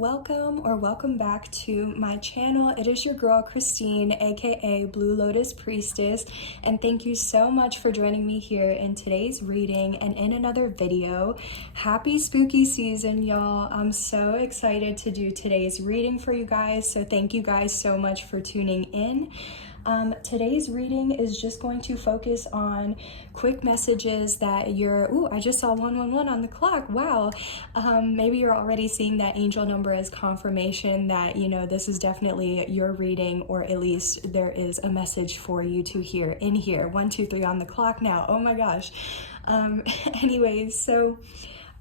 welcome back to my channel. It is your girl Christine, aka Blue Lotus Priestess, and thank you so much for joining me here in today's reading and in another video. Happy spooky season, y'all. I'm so excited to do today's reading for you guys, so thank you guys so much for tuning in. Today's reading is just going to focus on quick messages that you're, I just saw 111 on the clock. Wow. Maybe you're already seeing that angel number as confirmation that, you know, this is definitely your reading, or at least there is a message for you to hear in here. 1, 2, 3 on the clock now. Oh my gosh. Anyways, so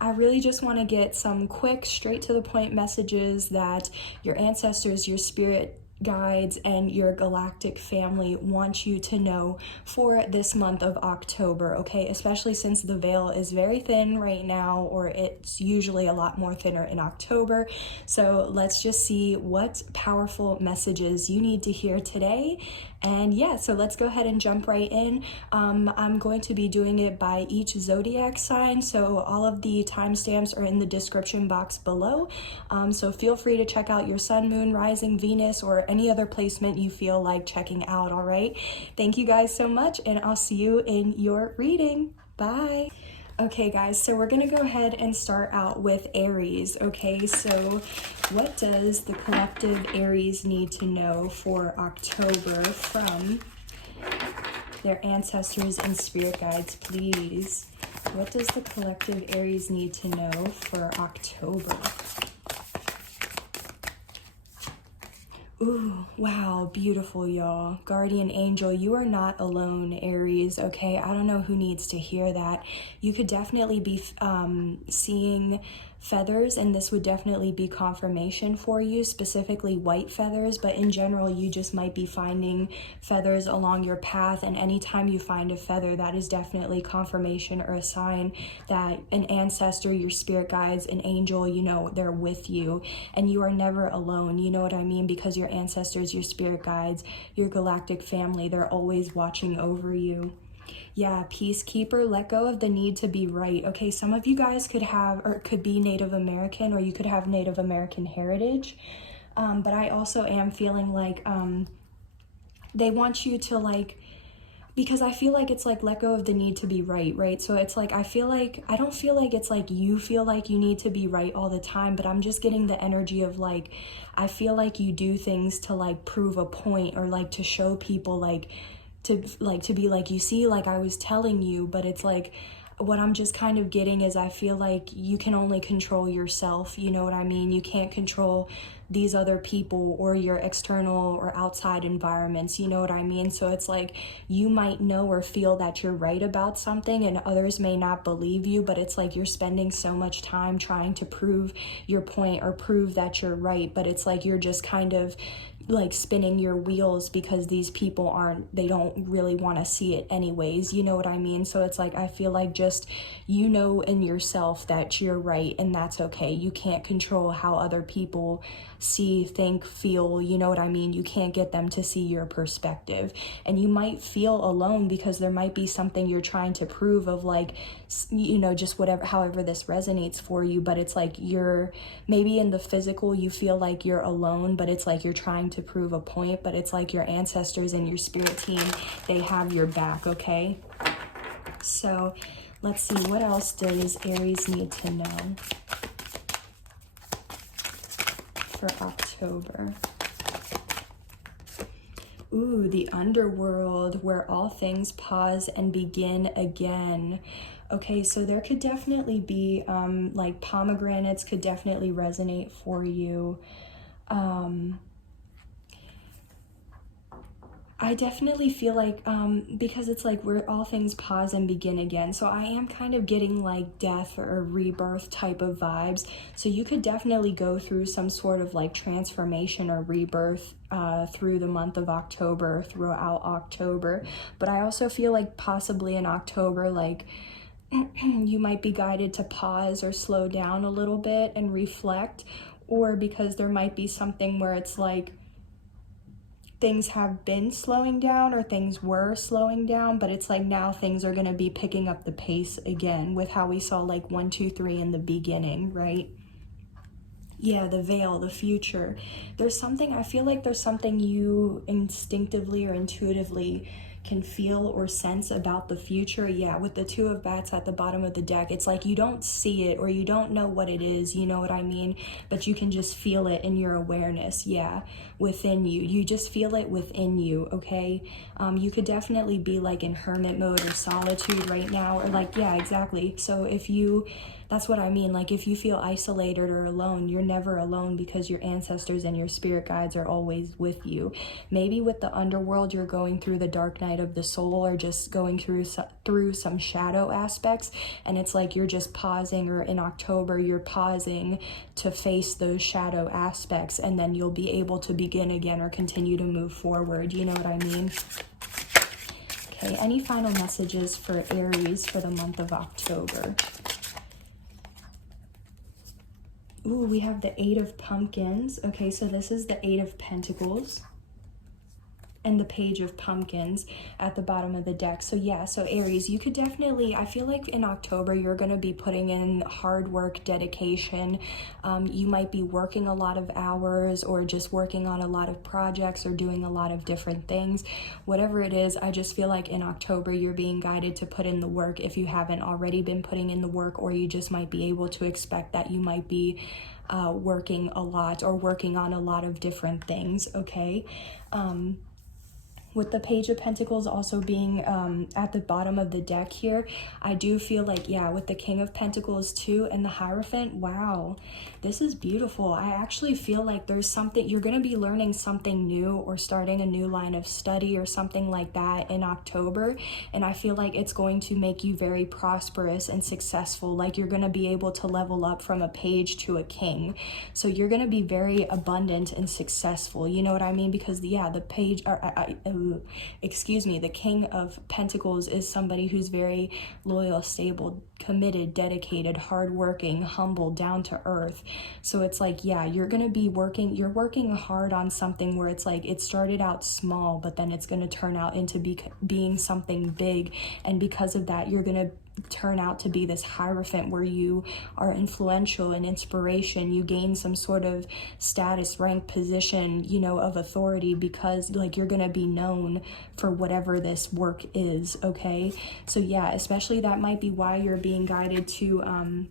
I really just want to get some quick, straight to the point messages that your ancestors, your spirit guides, and your galactic family want you to know for this month of October, okay? Especially since the veil is very thin right now, or it's usually a lot more thinner in October. So let's just see what powerful messages you need to hear today. And yeah, so let's go ahead and jump right in. I'm going to be doing it by each zodiac sign, so all of the timestamps are in the description box below. So feel free to check out your sun, moon, rising, Venus, or any other placement you feel like checking out, all right? Thank you guys so much, and I'll see you in your reading. Bye. Okay guys, so we're gonna go ahead and start out with Aries, okay? So what does the collective Aries need to know for October from their ancestors and spirit guides, please? What does the collective Aries need to know for October? Ooh, wow, beautiful, y'all. Guardian angel, you are not alone, Aries, okay? I don't know who needs to hear that. You could definitely be seeing feathers, and this would definitely be confirmation for you, specifically white feathers, but in general, you just might be finding feathers along your path, and anytime you find a feather, that is definitely confirmation or a sign that an ancestor, your spirit guides, an angel, you know, they're with you, and you are never alone, you know what I mean? Because your ancestors, your spirit guides, your galactic family, they're always watching over you. Yeah, peacekeeper, let go of the need to be right. Okay, some of you guys could have, or could be Native American, or you could have Native American heritage. But I also am feeling like they want you to like, because I feel like it's like let go of the need to be right, right? So it's like, I don't feel like it's like you feel like you need to be right all the time, but I'm just getting the energy of like, I feel like you do things to like prove a point, or like to show people like, to be like, you see, like I was telling you. But it's like, what I'm just kind of getting is I feel like you can only control yourself, you know what I mean? You can't control these other people or your external or outside environments, you know what I mean? So it's like, you might know or feel that you're right about something, and others may not believe you, but it's like you're spending so much time trying to prove your point or prove that you're right, but it's like you're just kind of like spinning your wheels, because these people they don't really want to see it anyways, you know what I mean? So it's like, I feel like just, you know, in yourself that you're right, and that's okay. You can't control how other people see, think, feel, you know what I mean? You can't get them to see your perspective, and you might feel alone because there might be something you're trying to prove of, like, you know, just whatever, however this resonates for you. But it's like, you're maybe in the physical, you feel like you're alone, but it's like you're trying to prove a point, but it's like your ancestors and your spirit team, they have your back, okay? So let's see, what else does Aries need to know for October? Ooh, the underworld, where all things pause and begin again. Okay, so there could definitely be, like, pomegranates could definitely resonate for you. I definitely feel like, because it's like where all things pause and begin again. So I am kind of getting like death or rebirth type of vibes. So you could definitely go through some sort of like transformation or rebirth through the month of October, throughout October. But I also feel like possibly in October, like, you might be guided to pause or slow down a little bit and reflect, or because there might be something where it's like, things have been slowing down, or things were slowing down, but it's like now things are going to be picking up the pace again, with how we saw like 1, 2, 3 in the beginning, right? Yeah, the veil, the future. There's something, I feel like there's something you instinctively or intuitively can feel or sense about the future. Yeah, with the Two of Bats at the bottom of the deck, it's like you don't see it or you don't know what it is, you know what I mean? But you can just feel it in your awareness, yeah, within you. You just feel it within you, okay? You could definitely be like in hermit mode or solitude right now, or like, yeah, exactly. So if you, that's what I mean, like if you feel isolated or alone, you're never alone because your ancestors and your spirit guides are always with you. Maybe with the underworld, you're going through the dark night of the soul or just going through some shadow aspects, and it's like you're just pausing, or in October, you're pausing to face those shadow aspects, and then you'll be able to begin again or continue to move forward. You know what I mean? Okay, any final messages for Aries for the month of October? Ooh, we have the Eight of Pumpkins. Okay, so this is the Eight of Pentacles and the Page of Pumpkins at the bottom of the deck. So yeah, so Aries, you could definitely, I feel like in October, you're going to be putting in hard work, dedication. You might be working a lot of hours or just working on a lot of projects or doing a lot of different things. Whatever it is, I just feel like in October, you're being guided to put in the work if you haven't already been putting in the work, or you just might be able to expect that you might be working a lot or working on a lot of different things, okay? With the Page of Pentacles also being at the bottom of the deck here, I do feel like, yeah, with the King of Pentacles too and the Hierophant, wow, this is beautiful. I actually feel like there's something, you're going to be learning something new or starting a new line of study or something like that in October. And I feel like it's going to make you very prosperous and successful. Like you're going to be able to level up from a page to a king. So you're going to be very abundant and successful. You know what I mean? Because yeah, the page, excuse me, the King of Pentacles is somebody who's very loyal, stable, committed, dedicated, hardworking, humble, down to earth. So it's like, yeah, you're going to be working, you're working hard on something where it's like, it started out small, but then it's going to turn out into being something big. And because of that, you're going to turn out to be this Hierophant where you are influential and inspiration. You gain some sort of status, rank, position, you know, of authority, because like you're going to be known for whatever this work is, okay? So yeah, especially that might be why you're being guided to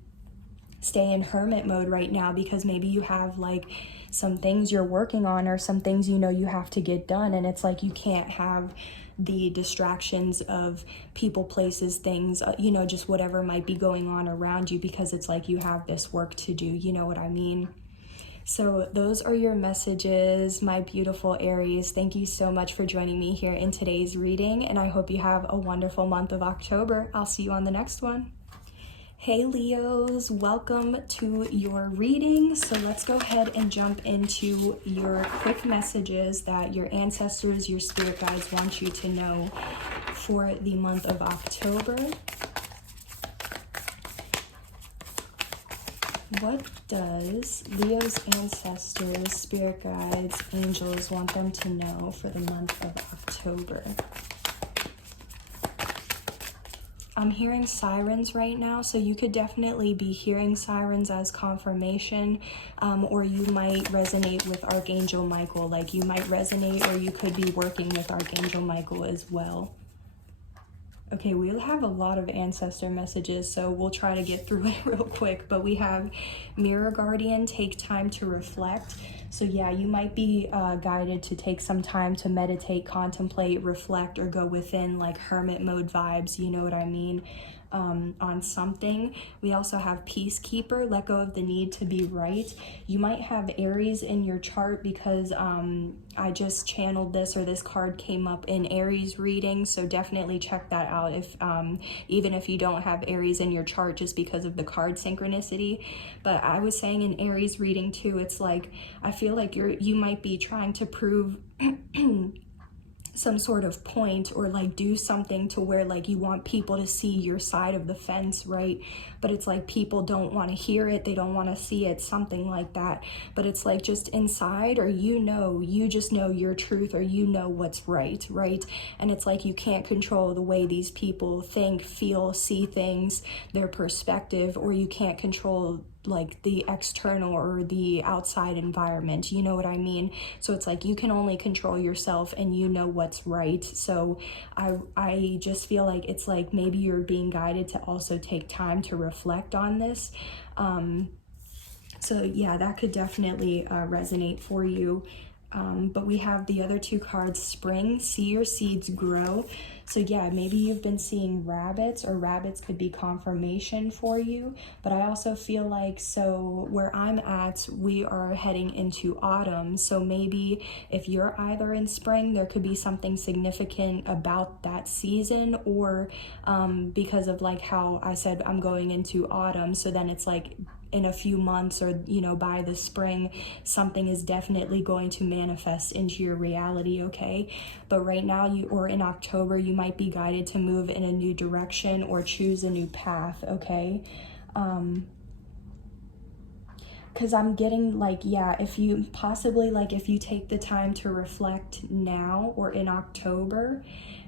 stay in hermit mode right now, because maybe you have like some things you're working on or some things you know you have to get done, and it's like you can't have the distractions of people, places, things, you know, just whatever might be going on around you, because it's like you have this work to do, you know what I mean? So those are your messages, my beautiful Aries. Thank you so much for joining me here in today's reading, and I hope you have a wonderful month of October. I'll see you on the next one. Hey Leos, welcome to your reading. So let's go ahead and jump into your quick messages that your ancestors, your spirit guides want you to know for the month of October. What does Leo's ancestors, spirit guides, angels want them to know for the month of October? I'm hearing sirens right now, so you could definitely be hearing sirens as confirmation, or you might resonate with Archangel Michael. Like you might resonate, or you could be working with Archangel Michael as well. Okay, we'll have a lot of ancestor messages, so we'll try to get through it real quick. But we have Mirror Guardian, take time to reflect. So yeah, you might be guided to take some time to meditate, contemplate, reflect, or go within like hermit mode vibes, you know what I mean, on something. We also have Peacekeeper, let go of the need to be right. You might have Aries in your chart because I just channeled this, or this card came up in Aries reading, so definitely check that out if even if you don't have Aries in your chart, just because of the card synchronicity. But I was saying in Aries reading too, it's like I feel like you might be trying to prove some sort of point, or like do something to where like you want people to see your side of the fence, right? But it's like people don't want to hear it, they don't want to see it, something like that. But it's like just inside, or you just know your truth, or you know what's right? And it's like you can't control the way these people think, feel, see things, their perspective, or you can't control like the external or the outside environment, you know what I mean? So it's like you can only control yourself and you know what's right. So I just feel like it's like maybe you're being guided to also take time to reflect on this. So yeah, that could definitely resonate for you. But we have the other two cards, spring, see your seeds grow. So yeah, maybe you've been seeing rabbits, or rabbits could be confirmation for you. But I also feel like, so where I'm at, we are heading into autumn. So maybe if you're either in spring, there could be something significant about that season, or because of like how I said I'm going into autumn. So then it's like in a few months, or you know, by the spring, something is definitely going to manifest into your reality, okay? But right now, or in October, you might be guided to move in a new direction or choose a new path, okay? Because I'm getting like, yeah, if you possibly, like, if you take the time to reflect now or in October,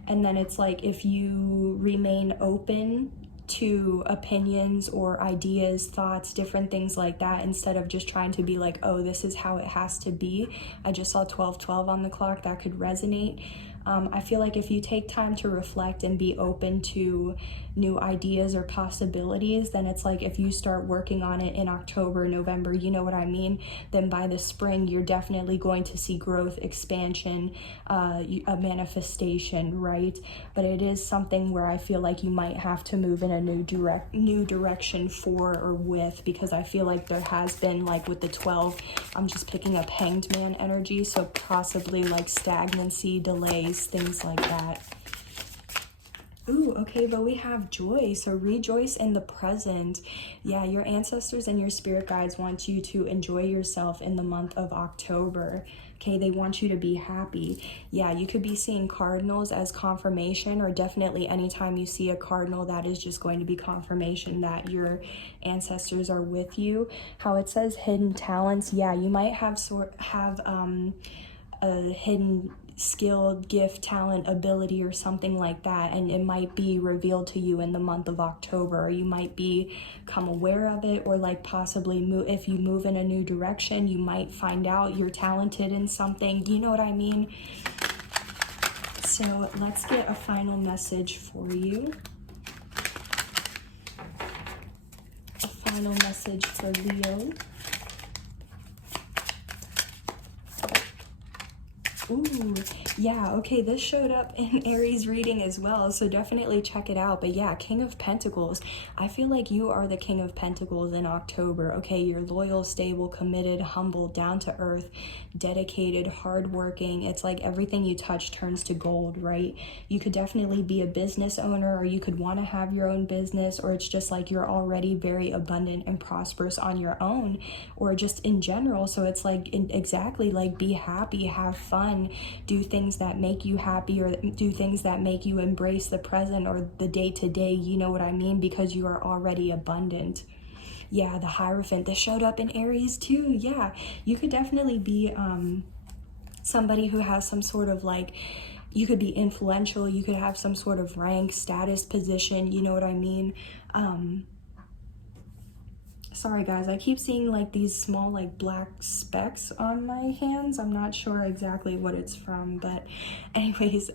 and then it's like if you remain open to opinions or ideas, thoughts, different things like that, instead of just trying to be like, oh, this is how it has to be. I just saw 12:12 on the clock. That could resonate. I feel like if you take time to reflect and be open to new ideas or possibilities, then it's like if you start working on it in October, November, you know what I mean, then by the spring, you're definitely going to see growth, expansion, a manifestation, right? But it is something where I feel like you might have to move in a new direction for or with, because I feel like there has been, like with the 12, I'm just picking up Hanged Man energy, so possibly like stagnancy, delays, things like that. Ooh, okay, but we have joy. So rejoice in the present. Yeah, your ancestors and your spirit guides want you to enjoy yourself in the month of October. Okay, they want you to be happy. Yeah, you could be seeing cardinals as confirmation, or definitely anytime you see a cardinal, that is just going to be confirmation that your ancestors are with you. How it says hidden talents. Yeah, you might have a hidden skill, gift, talent, ability, or something like that, and it might be revealed to you in the month of October, or you might become aware of it, or like possibly if you move in a new direction, you might find out you're talented in something, you know what I mean? So let's get a final message for you. A final message for Leo. Ooh, yeah, okay, this showed up in Aries reading as well, so definitely check it out. But yeah, King of Pentacles. I feel like you are the King of Pentacles in October, okay? You're loyal, stable, committed, humble, down to earth, dedicated, hardworking. It's like everything you touch turns to gold, right? You could definitely be a business owner, or you could want to have your own business, or it's just like you're already very abundant and prosperous on your own, or just in general. So it's like exactly like be happy, have fun, do things that make you happy, or do things that make you embrace the present or the day-to-day, you know what I mean, because you are already abundant. Yeah, the Hierophant, this showed up in Aries too. Yeah, you could definitely be somebody who has some sort of like, you could be influential, you could have some sort of rank, status, position, you know what I mean? Sorry guys, I keep seeing like these small like black specks on my hands. I'm not sure exactly what it's from, but anyways,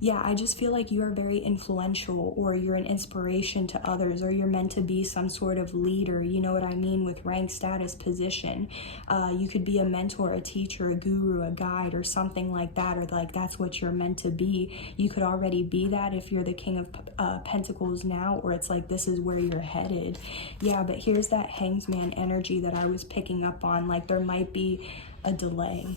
yeah, I just feel like you are very influential, or you're an inspiration to others, or you're meant to be some sort of leader, you know what I mean, with rank, status, position. You could be a mentor, a teacher, a guru, a guide, or something like that, or like that's what you're meant to be. You could already be that if you're the King of Pentacles now, or it's like this is where you're headed. Yeah, but here's that Hanged Man energy that I was picking up on, like there might be a delay.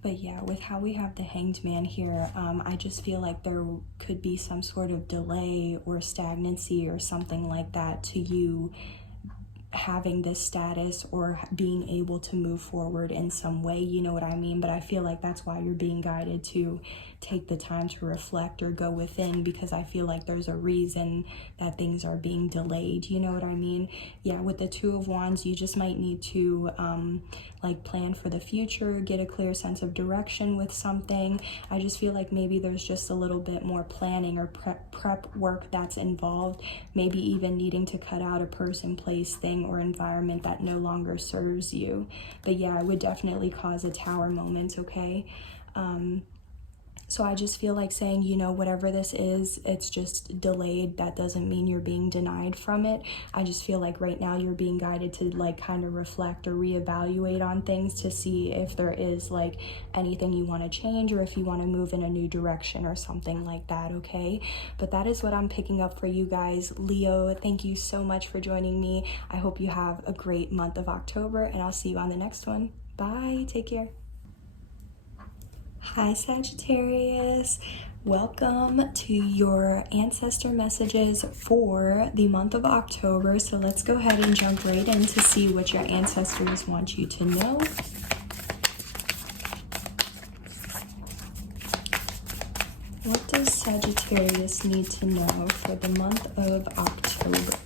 But yeah, with how we have the Hanged Man here, I just feel like there could be some sort of delay or stagnancy or something like that to you having this status or being able to move forward in some way, you know what I mean? But I feel like that's why you're being guided to take the time to reflect or go within, because I feel like there's a reason that things are being delayed, you know what I mean? Yeah, with the Two of Wands, you just might need to like plan for the future, get a clear sense of direction with something. I just feel like maybe there's just a little bit more planning or prep work that's involved, maybe even needing to cut out a person, place, thing, system or environment that no longer serves you. But yeah, it would definitely cause a Tower moment, okay? So I just feel like saying, you know, whatever this is, it's just delayed. That doesn't mean you're being denied from it. I just feel like right now you're being guided to like kind of reflect or reevaluate on things to see if there is like anything you want to change or if you want to move in a new direction or something like that, okay? But that is what I'm picking up for you guys. Leo, thank you so much for joining me. I hope you have a great month of October, and I'll see you on the next one. Bye, take care. Hi Sagittarius, welcome to your ancestor messages for the month of October. So let's go ahead and jump right in to see what your ancestors want you to know. What does Sagittarius need to know for the month of October?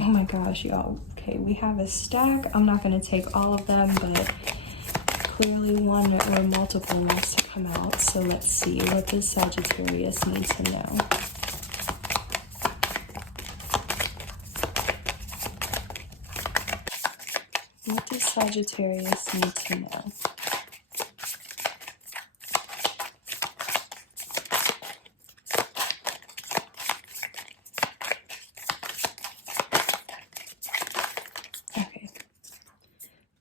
Oh my gosh, y'all. Okay, we have a stack. I'm not going to take all of them, but clearly one or multiple wants to come out. So let's see, what does Sagittarius need to know? What does Sagittarius need to know? Okay,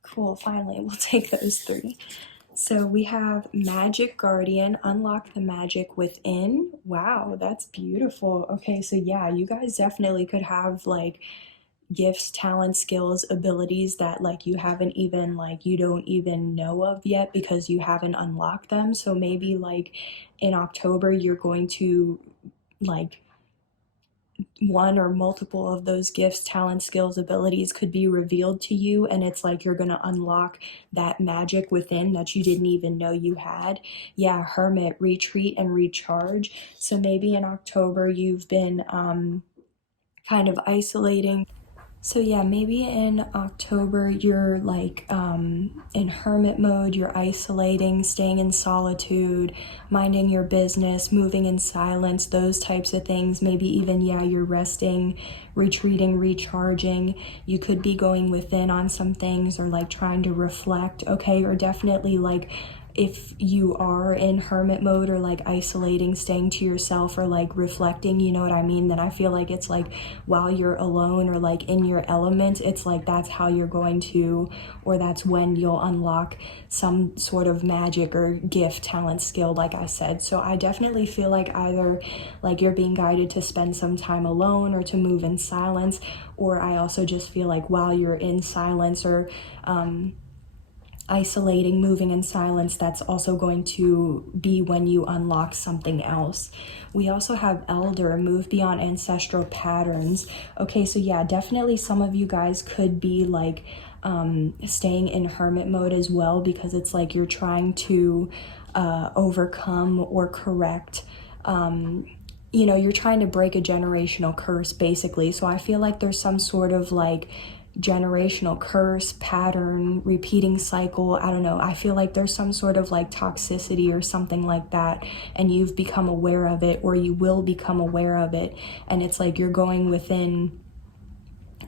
cool, finally we'll take those three. So we have Magic Guardian, unlock the magic within. Wow, that's beautiful. Okay, so yeah, you guys definitely could have like gifts, talents, skills, abilities that like you haven't even like you don't even know of yet because you haven't unlocked them. So maybe like in October you're going to like one or multiple of those gifts, talents, skills, abilities could be revealed to you, and it's like you're gonna unlock that magic within that you didn't even know you had. Yeah, Hermit, retreat and recharge. So maybe in October you've been kind of isolating. So yeah, maybe in October you're like in hermit mode, you're isolating, staying in solitude, minding your business, moving in silence, those types of things. Maybe even, yeah, you're resting, retreating, recharging. You could be going within on some things or like trying to reflect, okay? Or definitely like if you are in hermit mode or like isolating, staying to yourself or like reflecting, you know what I mean, then I feel like it's like while you're alone or like in your element, it's like that's how you're going to, or that's when you'll unlock some sort of magic or gift, talent, skill, like I said. So I definitely feel like either like you're being guided to spend some time alone or to move in silence, or I also just feel like while you're in silence or isolating, moving in silence, that's also going to be when you unlock something else. We also have Elder, move beyond ancestral patterns. Okay, so yeah, definitely some of you guys could be like staying in hermit mode as well, because it's like you're trying to overcome or correct you know, you're trying to break a generational curse basically. So I feel like there's some sort of like generational curse, pattern, repeating cycle. I don't know. I feel like there's some sort of like toxicity or something like that, and you've become aware of it, or you will become aware of it. And it's like you're going within,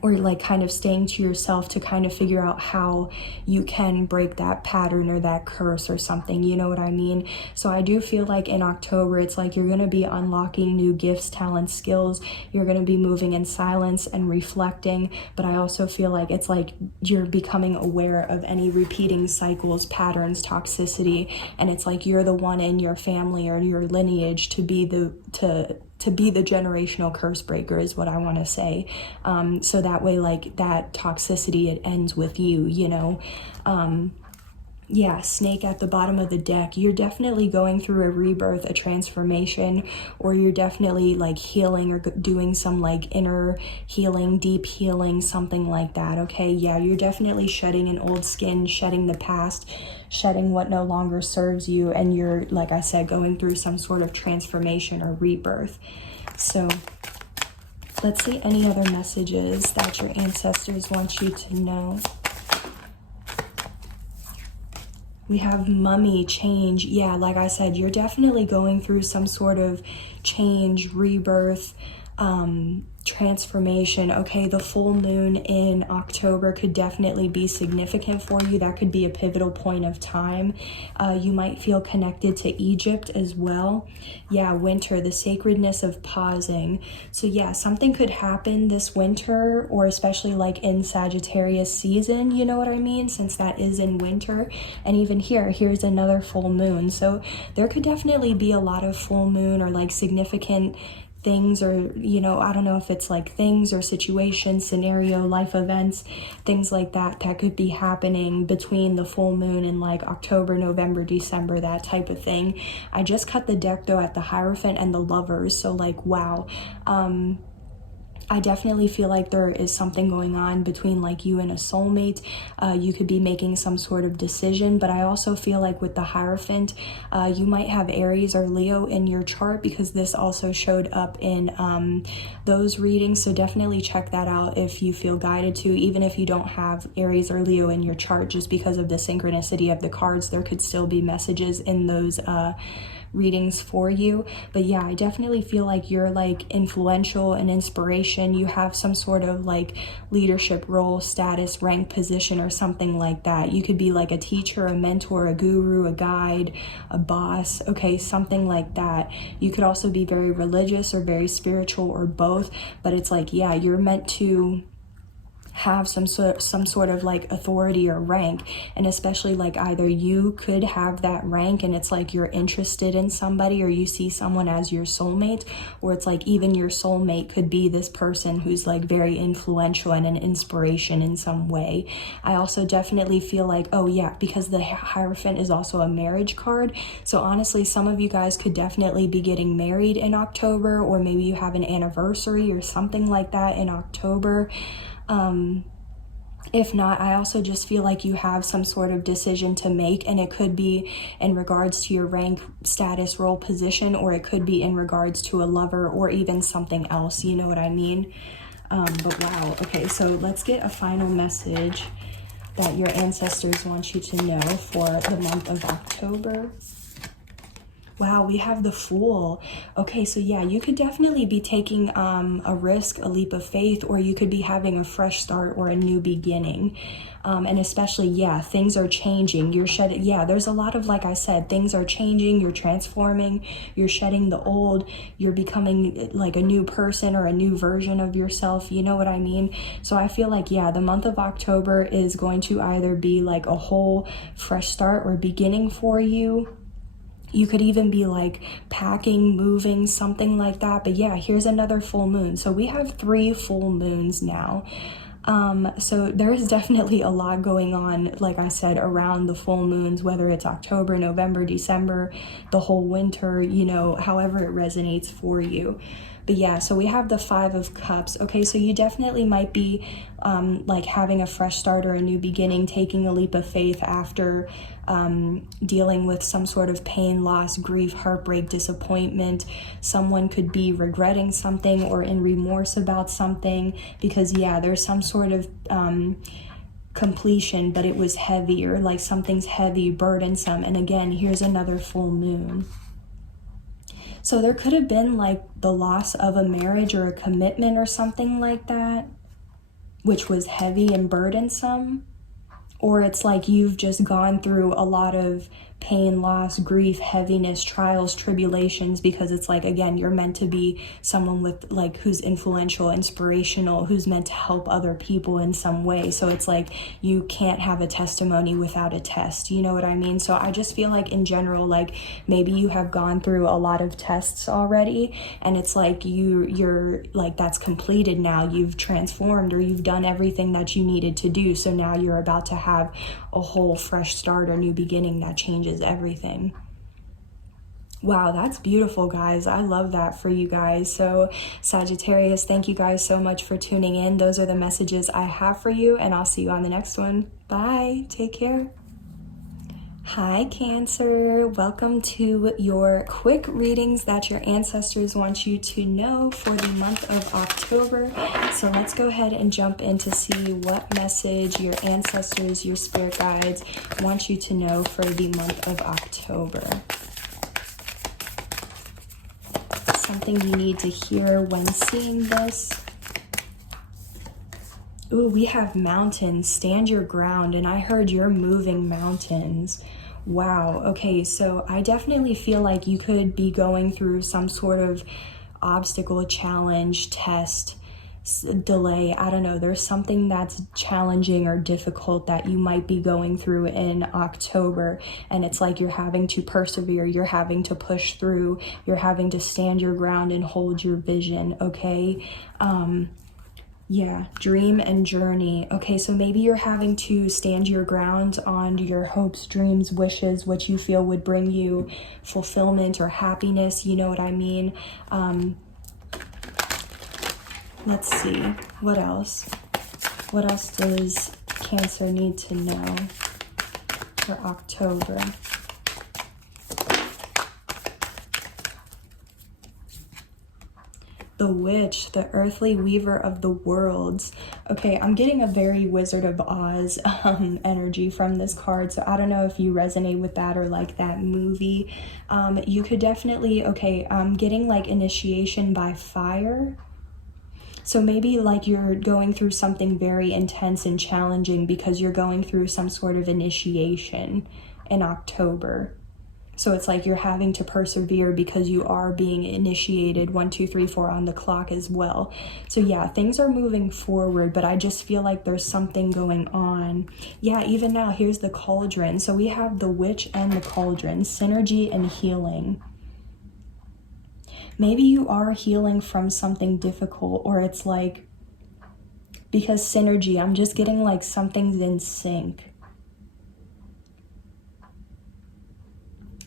or like kind of staying to yourself to kind of figure out how you can break that pattern or that curse or something, you know what I mean? So I do feel like in October, it's like you're gonna be unlocking new gifts, talents, skills. You're gonna be moving in silence and reflecting, but I also feel like it's like you're becoming aware of any repeating cycles, patterns, toxicity, and it's like you're the one in your family or your lineage to be the generational curse breaker is what I want to say. So that way, like that toxicity, it ends with you, you know? Yeah, Snake at the bottom of the deck. You're definitely going through a rebirth, a transformation, or you're definitely like healing or doing some like inner healing, deep healing, something like that, okay? Yeah, you're definitely shedding an old skin, shedding the past, shedding what no longer serves you, and you're, like I said, going through some sort of transformation or rebirth. So let's see any other messages that your ancestors want you to know. We have Mummy, change. Yeah, like I said, you're definitely going through some sort of change, rebirth, transformation. Okay, the full moon in October could definitely be significant for you. That could be a pivotal point of time. You might feel connected to Egypt as well. Yeah, winter, the sacredness of pausing. So yeah, something could happen this winter, or especially like in Sagittarius season, you know what I mean, since that is in winter. And even here's another full moon. So there could definitely be a lot of full moon or like significant things, or you know, I don't know if it's like things or situations, scenario, life events, things like that that could be happening between the full moon and like October, November, December, that type of thing. I just cut the deck though at the Hierophant and the Lovers, so like wow. I definitely feel like there is something going on between like you and a soulmate. You could be making some sort of decision, but I also feel like with the Hierophant, you might have Aries or Leo in your chart, because this also showed up in those readings. So definitely check that out if you feel guided to, even if you don't have Aries or Leo in your chart, just because of the synchronicity of the cards, there could still be messages in those readings for you. But yeah, I definitely feel like you're like influential and inspiration. You have some sort of like leadership role, status, rank, position, or something like that. You could be like a teacher, a mentor, a guru, a guide, a boss, okay, something like that. You could also be very religious or very spiritual, or both, but it's like, yeah, you're meant to have some sort of like authority or rank, and especially like either you could have that rank and it's like you're interested in somebody, or you see someone as your soulmate, or it's like even your soulmate could be this person who's like very influential and an inspiration in some way. I also definitely feel like, oh yeah, because the Hierophant is also a marriage card, so honestly some of you guys could definitely be getting married in October, or maybe you have an anniversary or something like that in October. If not, I also just feel like you have some sort of decision to make, and it could be in regards to your rank, status, role, position, or it could be in regards to a lover or even something else, you know what I mean? But wow, okay, so let's get a final message that your ancestors want you to know for the month of October. Wow, we have the Fool. Okay, so yeah, you could definitely be taking a risk, a leap of faith, or you could be having a fresh start or a new beginning. And especially, yeah, things are changing. You're shedding, yeah, there's a lot of, like I said, things are changing, you're transforming, you're shedding the old, you're becoming like a new person or a new version of yourself, you know what I mean? So I feel like, yeah, the month of October is going to either be like a whole fresh start or beginning for you. You could even be like packing, moving, something like that. But yeah, here's another full moon. So we have 3 full moons now. So there is definitely a lot going on, like I said, around the full moons, whether it's October, November, December, the whole winter, you know, however it resonates for you. But yeah, so we have the 5 of Cups. Okay, so you definitely might be like having a fresh start or a new beginning, taking a leap of faith after dealing with some sort of pain, loss, grief, heartbreak, disappointment. Someone could be regretting something or in remorse about something, because yeah, there's some sort of completion, but it was heavy, or like something's heavy, burdensome. And again, here's another full moon. So there could have been like the loss of a marriage or a commitment or something like that, which was heavy and burdensome. Or it's like you've just gone through a lot of pain, loss, grief, heaviness, trials, tribulations, because it's like, again, you're meant to be someone with like who's influential, inspirational, who's meant to help other people in some way. So it's like you can't have a testimony without a test, you know what I mean? So I just feel like in general, like maybe you have gone through a lot of tests already, and it's like you're like, that's completed now, you've transformed, or you've done everything that you needed to do. So now you're about to have a whole fresh start or new beginning that changes everything. Wow, that's beautiful, guys. I love that for you guys. So Sagittarius, thank you guys so much for tuning in. Those are the messages I have for you, and I'll see you on the next one. Bye. Take care. Hi, Cancer. Welcome to your quick readings that your ancestors want you to know for the month of October. So let's go ahead and jump in to see what message your ancestors, your spirit guides want you to know for the month of October. something you need to hear when seeing this? Ooh, we have mountains. Stand your ground. And I heard you're moving mountains. Wow. Okay, so I definitely feel like you could be going through some sort of obstacle, challenge, test, delay. I don't know. There's something that's challenging or difficult that you might be going through in October. And it's like you're having to persevere. You're having to push through. You're having to stand your ground and hold your vision. Okay. Yeah, dream and journey. Okay, so maybe you're having to stand your ground on your hopes, dreams, wishes, what you feel would bring you fulfillment or happiness. You know what I mean? Let's see. What else? What else does Cancer need to know for October? The Witch, the earthly weaver of the worlds. Okay, I'm getting a very Wizard of Oz energy from this card, so I don't know if you resonate with that or like that movie. You could definitely, okay, I'm getting like initiation by fire. So maybe like you're going through something very intense and challenging because you're going through some sort of initiation in October. So it's like you're having to persevere because you are being initiated 1, 2, 3, 4 on the clock as well. So yeah, things are moving forward, but I just feel like there's something going on. Yeah, even now, here's the cauldron. So we have the Witch and the cauldron, synergy and healing. Maybe you are healing from something difficult, or it's like, because synergy, I'm just getting like something's in sync.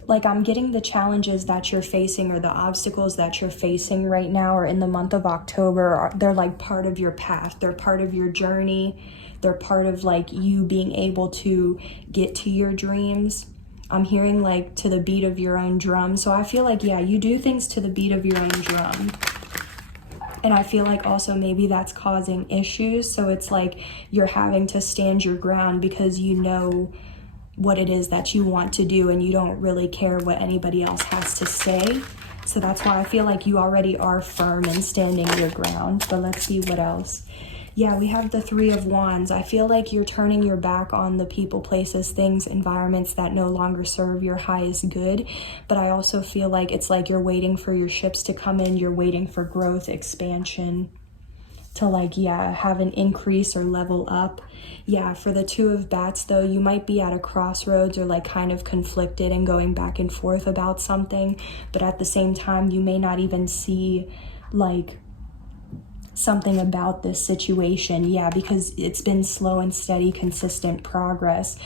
Like I'm getting the challenges that you're facing or the obstacles that you're facing right now or in the month of October, they're like part of your path. They're part of your journey. They're part of like you being able to get to your dreams. I'm hearing like to the beat of your own drum. So I feel like, yeah, you do things to the beat of your own drum. And I feel like also maybe that's causing issues. So it's like you're having to stand your ground because you know what it is that you want to do and you don't really care what anybody else has to say. So that's why I feel like you already are firm and standing your ground. But let's see what else. Yeah, we have the Three of Wands. I feel like you're turning your back on the people, places, things, environments that no longer serve your highest good. But I also feel like it's like you're waiting for your ships to come in. You're waiting for growth, expansion, to like, yeah, have an increase or level up. Yeah, for the Two of Bats though, you might be at a crossroads or like kind of conflicted and going back and forth about something, but at the same time you may not even see like something about this situation. Yeah, because it's been slow and steady, consistent progress.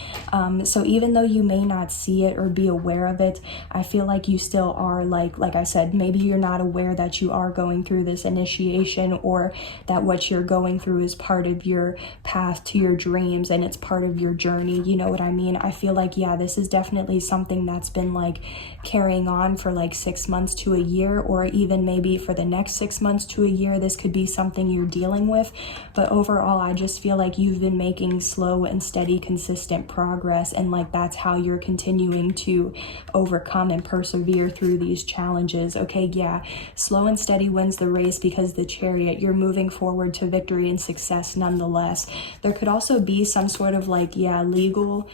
So even though you may not see it or be aware of it, I feel like you still are like I said, maybe you're not aware that you are going through this initiation or that what you're going through is part of your path to your dreams and it's part of your journey. You know what I mean? I feel like, yeah, this is definitely something that's been like carrying on for like 6 months to a year, or even maybe for the next 6 months to a year. This could be something you're dealing with, but overall I just feel like you've been making slow and steady, consistent progress, and like that's how you're continuing to overcome and persevere through these challenges. Okay, yeah, slow and steady wins the race because the Chariot, you're moving forward to victory and success nonetheless. There could also be some sort of like, yeah, legal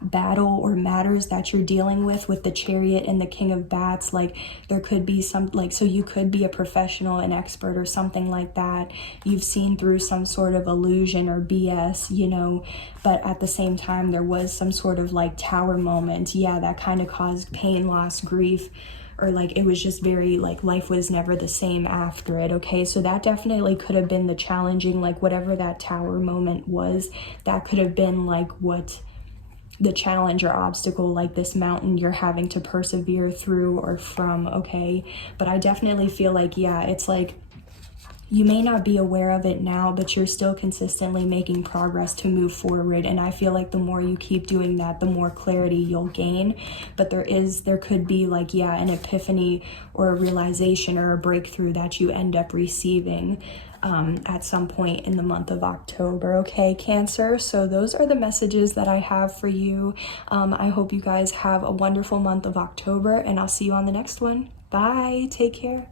battle or matters that you're dealing with the Chariot and the King of Bats. Like there could be some like, so you could be a professional, an expert or something like that. You've seen through some sort of illusion or BS, you know, but at the same time there was some sort of like Tower moment. Yeah, that kind of caused pain, loss, grief, or like it was just very like life was never the same after it. Okay, so that definitely could have been the challenging, like whatever that Tower moment was, that could have been like what the challenge or obstacle, like this mountain you're having to persevere through or from. Okay, but I definitely feel like, yeah, it's like you may not be aware of it now, but you're still consistently making progress to move forward. And I feel like the more you keep doing that, the more clarity you'll gain. But there could be like, yeah, an epiphany or a realization or a breakthrough that you end up receiving at some point in the month of October. Okay, Cancer, so those are the messages that I have for you. I hope you guys have a wonderful month of October, and I'll see you on the next one. Bye. Take care.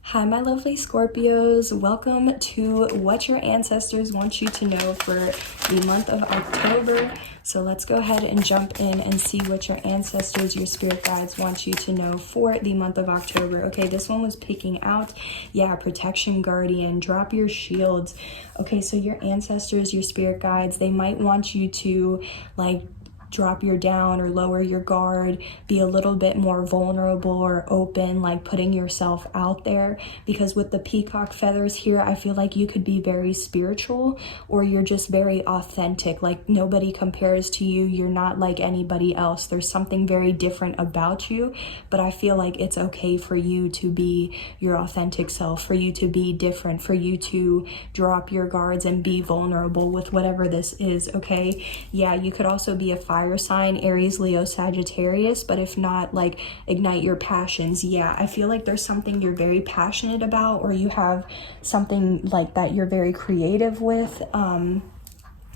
Hi, my lovely Scorpios. Welcome to what your ancestors want you to know for the month of October. So let's go ahead and jump in and see what your ancestors, your spirit guides want you to know for the month of October. Okay, this one was picking out, yeah, protection, guardian, drop your shields. Okay, so your ancestors, your spirit guides, they might want you to like drop your down or lower your guard, be a little bit more vulnerable or open, like putting yourself out there. Because with the peacock feathers here, I feel like you could be very spiritual, or you're just very authentic, like nobody compares to you, you're not like anybody else, there's something very different about you. But I feel like it's okay for you to be your authentic self, for you to be different, for you to drop your guards and be vulnerable with whatever this is. Okay, yeah, you could also be a fire sign, Aries, Leo, Sagittarius, but if not, like ignite your passions. Yeah, I feel like there's something you're very passionate about, or you have something like that you're very creative with, and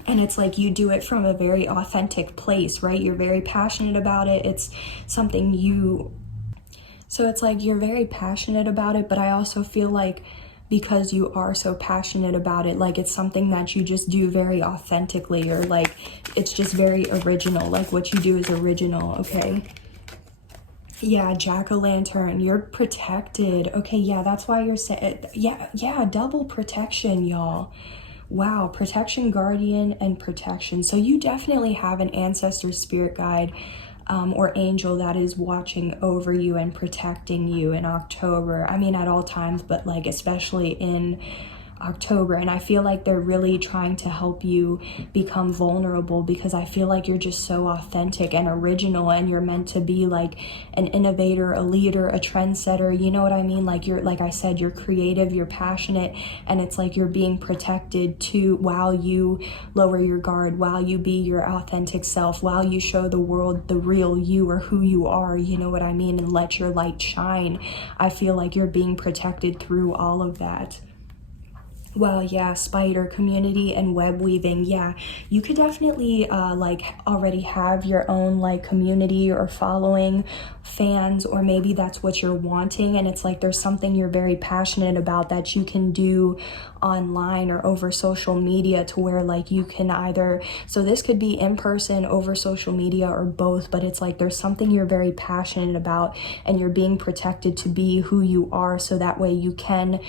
it's like you do it from a very authentic place, right? You're very passionate about it. It's something so it's like you're very passionate about it, but I also feel like because you are so passionate about it, like it's something that you just do very authentically, or like it's just very original, like what you do is original. Okay, yeah, jack-o'-lantern, you're protected. Okay, yeah, that's why you're saying, yeah, double protection, y'all. Wow, protection, guardian, and protection. So you definitely have an ancestor, spirit guide, or angel that is watching over you and protecting you in October. I mean, at all times, but like especially in October. And I feel like they're really trying to help you become vulnerable, because I feel like you're just so authentic and original, and you're meant to be like an innovator, a leader, a trendsetter, you know what I mean? Like you're, like I said, you're creative, you're passionate, and it's like you're being protected too, while you lower your guard, while you be your authentic self, while you show the world the real you, or who you are, you know what I mean? And let your light shine. I feel like you're being protected through all of that. Well, yeah, spider, community, and web weaving. Yeah, you could definitely like already have your own like community or following, fans, or maybe that's what you're wanting, and it's like there's something you're very passionate about that you can do online or over social media, to where like you can either, so this could be in person, over social media, or both, but it's like there's something you're very passionate about, and you're being protected to be who you are, so that way you can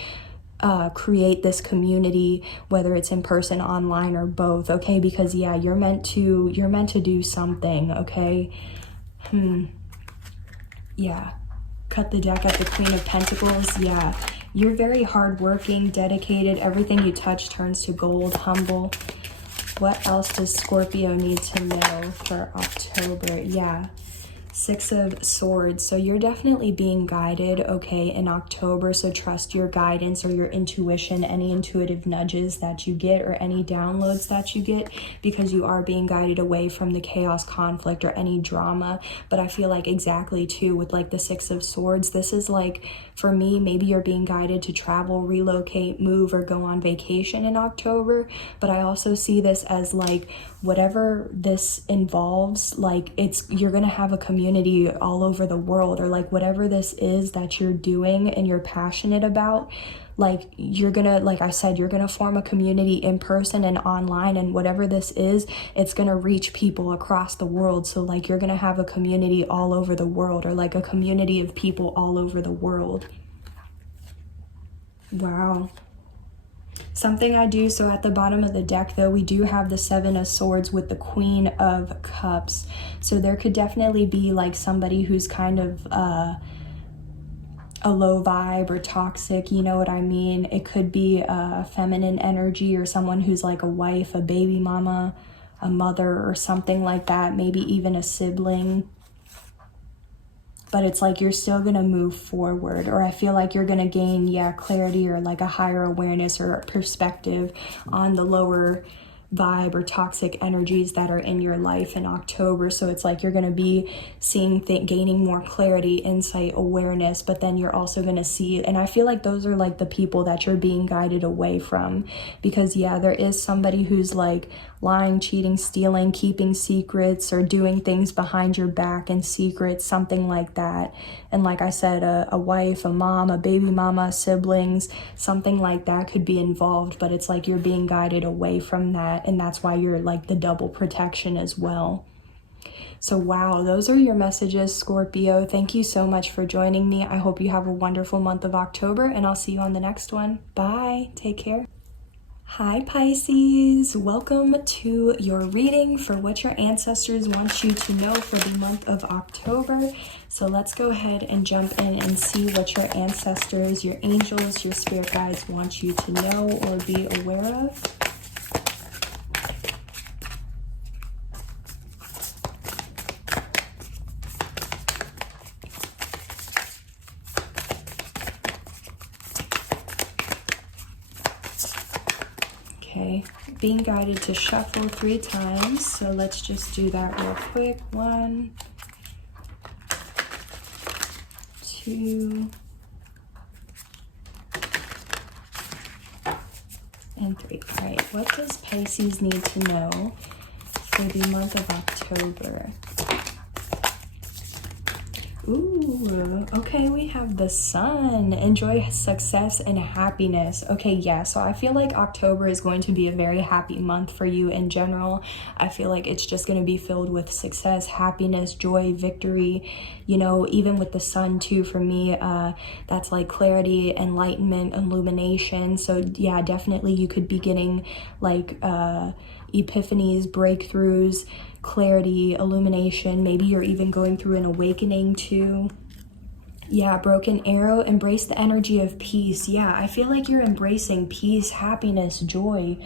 create this community, whether it's in person, online, or both. Okay, because yeah, you're meant to do something. Okay, yeah, cut the deck at the Queen of Pentacles. Yeah, you're very hardworking, dedicated, everything you touch turns to gold, humble. What else does Scorpio need to know for October? Yeah, Six of Swords. So you're definitely being guided, okay, in October. So trust your guidance or your intuition, any intuitive nudges that you get, or any downloads that you get, because you are being guided away from the chaos, conflict, or any drama. But I feel like exactly too with like the Six of Swords, this is like, for me, maybe you're being guided to travel, relocate, move, or go on vacation in October. But I also see this as like, whatever this involves, like you're gonna have a community all over the world, or like whatever this is that you're doing and you're passionate about, like you're gonna, like I said, you're gonna form a community in person and online, and whatever this is, it's gonna reach people across the world. So like you're gonna have a community all over the world, or like a community of people all over the world. Wow. Something I do, so at the bottom of the deck though, we do have the Seven of Swords with the Queen of Cups. So there could definitely be like somebody who's kind of a low vibe or toxic, you know what I mean? It could be a feminine energy, or someone who's like a wife, a baby mama, a mother, or something like that, maybe even a sibling. But it's like you're still gonna move forward, or I feel like you're gonna gain, yeah, clarity, or like a higher awareness or perspective on the lower vibe or toxic energies that are in your life in October. So it's like you're going to be seeing, gaining more clarity, insight, awareness, but then you're also going to see, and I feel like those are like the people that you're being guided away from, because yeah, there is somebody who's like lying, cheating, stealing, keeping secrets, or doing things behind your back in secret, something like that. And like I said, a wife, a mom, a baby mama, siblings, something like that could be involved, but it's like you're being guided away from that, and that's why you're like the double protection as well. So wow, those are your messages, Scorpio. Thank you so much for joining me. I hope you have a wonderful month of October, and I'll see you on the next one. Bye. Take care. Hi Pisces, welcome to your reading for what your ancestors want you to know for the month of October. So let's go ahead and jump in and see what your ancestors, your angels, your spirit guides want you to know or be aware of. Okay, being guided to shuffle 3 times, so let's just do that real quick. 1, 2, and 3. All right, what does Pisces need to know for the month of October? Ooh, okay, we have the sun. Enjoy success and happiness. Okay, yeah, so I feel like October is going to be a very happy month for you in general. I feel like it's just going to be filled with success, happiness, joy, victory. You know, even with the sun too, for me, that's like clarity, enlightenment, illumination. So yeah, definitely you could be getting like epiphanies, breakthroughs, clarity, illumination. Maybe you're even going through an awakening too. Yeah, broken arrow, embrace the energy of peace. Yeah, I feel like you're embracing peace, happiness, joy,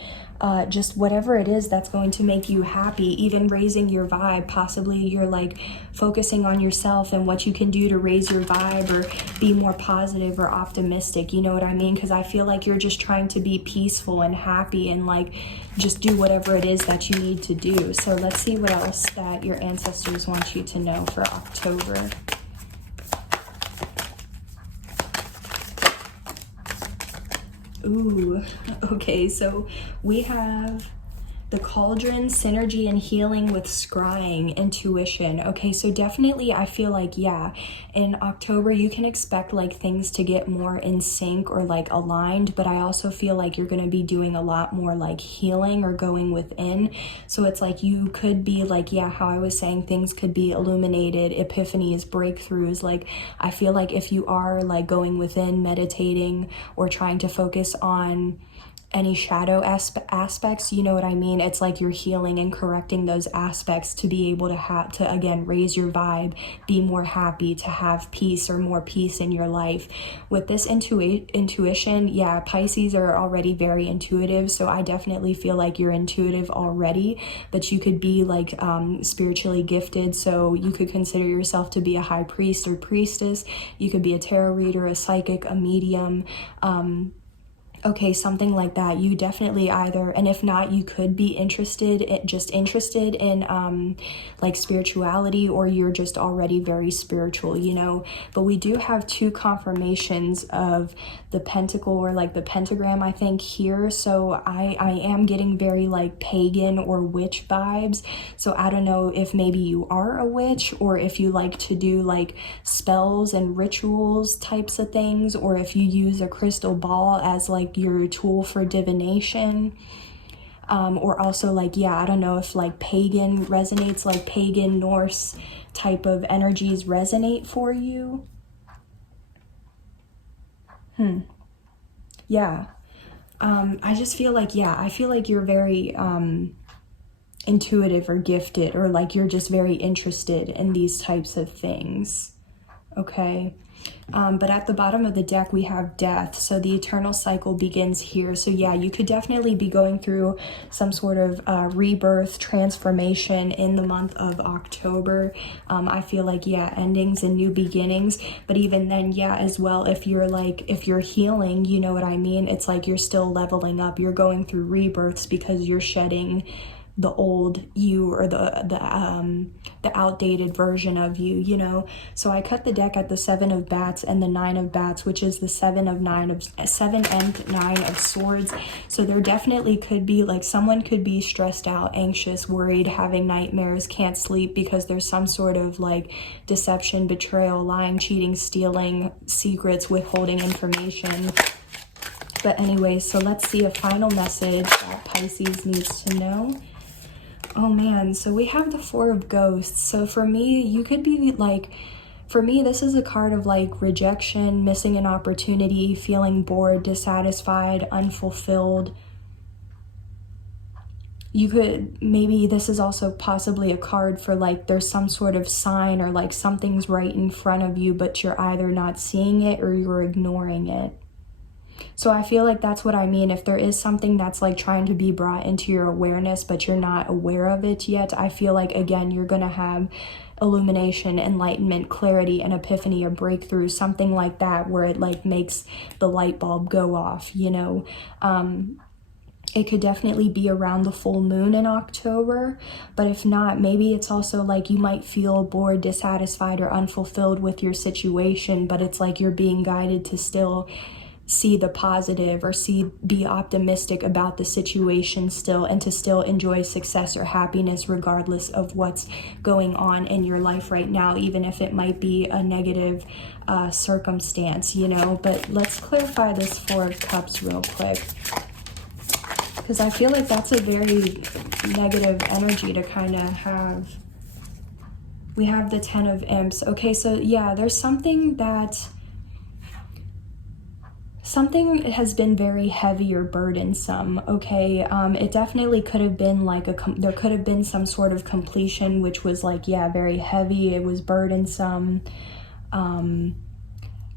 just whatever it is that's going to make you happy, even raising your vibe. Possibly you're like focusing on yourself and what you can do to raise your vibe or be more positive or optimistic, you know what I mean? Because I feel like you're just trying to be peaceful and happy and like just do whatever it is that you need to do. So let's see what else that your ancestors want you to know for October. Ooh, okay, so we have the cauldron, synergy and healing with scrying, intuition. Okay, so definitely I feel like, yeah, in October you can expect like things to get more in sync or like aligned, but I also feel like you're going to be doing a lot more like healing or going within. So it's like you could be like, yeah, how I was saying, things could be illuminated, epiphanies, breakthroughs. Like I feel like if you are like going within, meditating or trying to focus on any shadow aspects, you know what I mean? It's like you're healing and correcting those aspects to be able to again raise your vibe, be more happy, to have peace or more peace in your life. With this intuition, yeah, Pisces are already very intuitive, so I definitely feel like you're intuitive already, but you could be like spiritually gifted, so you could consider yourself to be a high priest or priestess. You could be a tarot reader, a psychic, a medium, okay, something like that. You definitely either, and if not, you could be interested in like spirituality, or you're just already very spiritual, you know. But we do have 2 confirmations of the pentacle or like the pentagram, I think, here. So I am getting very like pagan or witch vibes. So I don't know if maybe you are a witch, or if you like to do like spells and rituals types of things, or if you use a crystal ball as like your tool for divination, or also like, yeah, I don't know if like pagan resonates, like pagan Norse type of energies resonate for you. Yeah, I just feel like, yeah, I feel like you're very intuitive or gifted, or like you're just very interested in these types of things. Okay. But at the bottom of the deck, we have death. So the eternal cycle begins here. So yeah, you could definitely be going through some sort of rebirth, transformation in the month of October. I feel like, yeah, endings and new beginnings. But even then, yeah, as well, if you're healing, you know what I mean? It's like you're still leveling up. You're going through rebirths because you're shedding the old you, or the the outdated version of you, you know. So I cut the deck at the 7 of Bats and the 9 of Bats, which is the 7 and 9 of Swords. So there definitely could be like someone could be stressed out, anxious, worried, having nightmares, can't sleep because there's some sort of like deception, betrayal, lying, cheating, stealing, secrets, withholding information. But anyway, so let's see a final message that Pisces needs to know. Oh man, so we have the 4 of Ghosts. So for me, you could be like, for me, this is a card of like rejection, missing an opportunity, feeling bored, dissatisfied, unfulfilled. You could, maybe this is also possibly a card for like there's some sort of sign or like something's right in front of you, but you're either not seeing it or you're ignoring it. So I feel like that's what I mean. If there is something that's like trying to be brought into your awareness, but you're not aware of it yet, I feel like, again, you're going to have illumination, enlightenment, clarity, an epiphany, a breakthrough, something like that, where it like makes the light bulb go off, you know. It could definitely be around the full moon in October, but if not, maybe it's also like you might feel bored, dissatisfied, or unfulfilled with your situation, but it's like you're being guided to still see the positive or be optimistic about the situation still, and to still enjoy success or happiness regardless of what's going on in your life right now, even if it might be a negative circumstance, you know. But let's clarify this 4 of Cups real quick, because I feel like that's a very negative energy to kind of have. We have the 10 of Imps. Okay, so yeah, there's something has been very heavy or burdensome, okay? It definitely could have been like there could have been some sort of completion, which was like, yeah, very heavy. It was burdensome.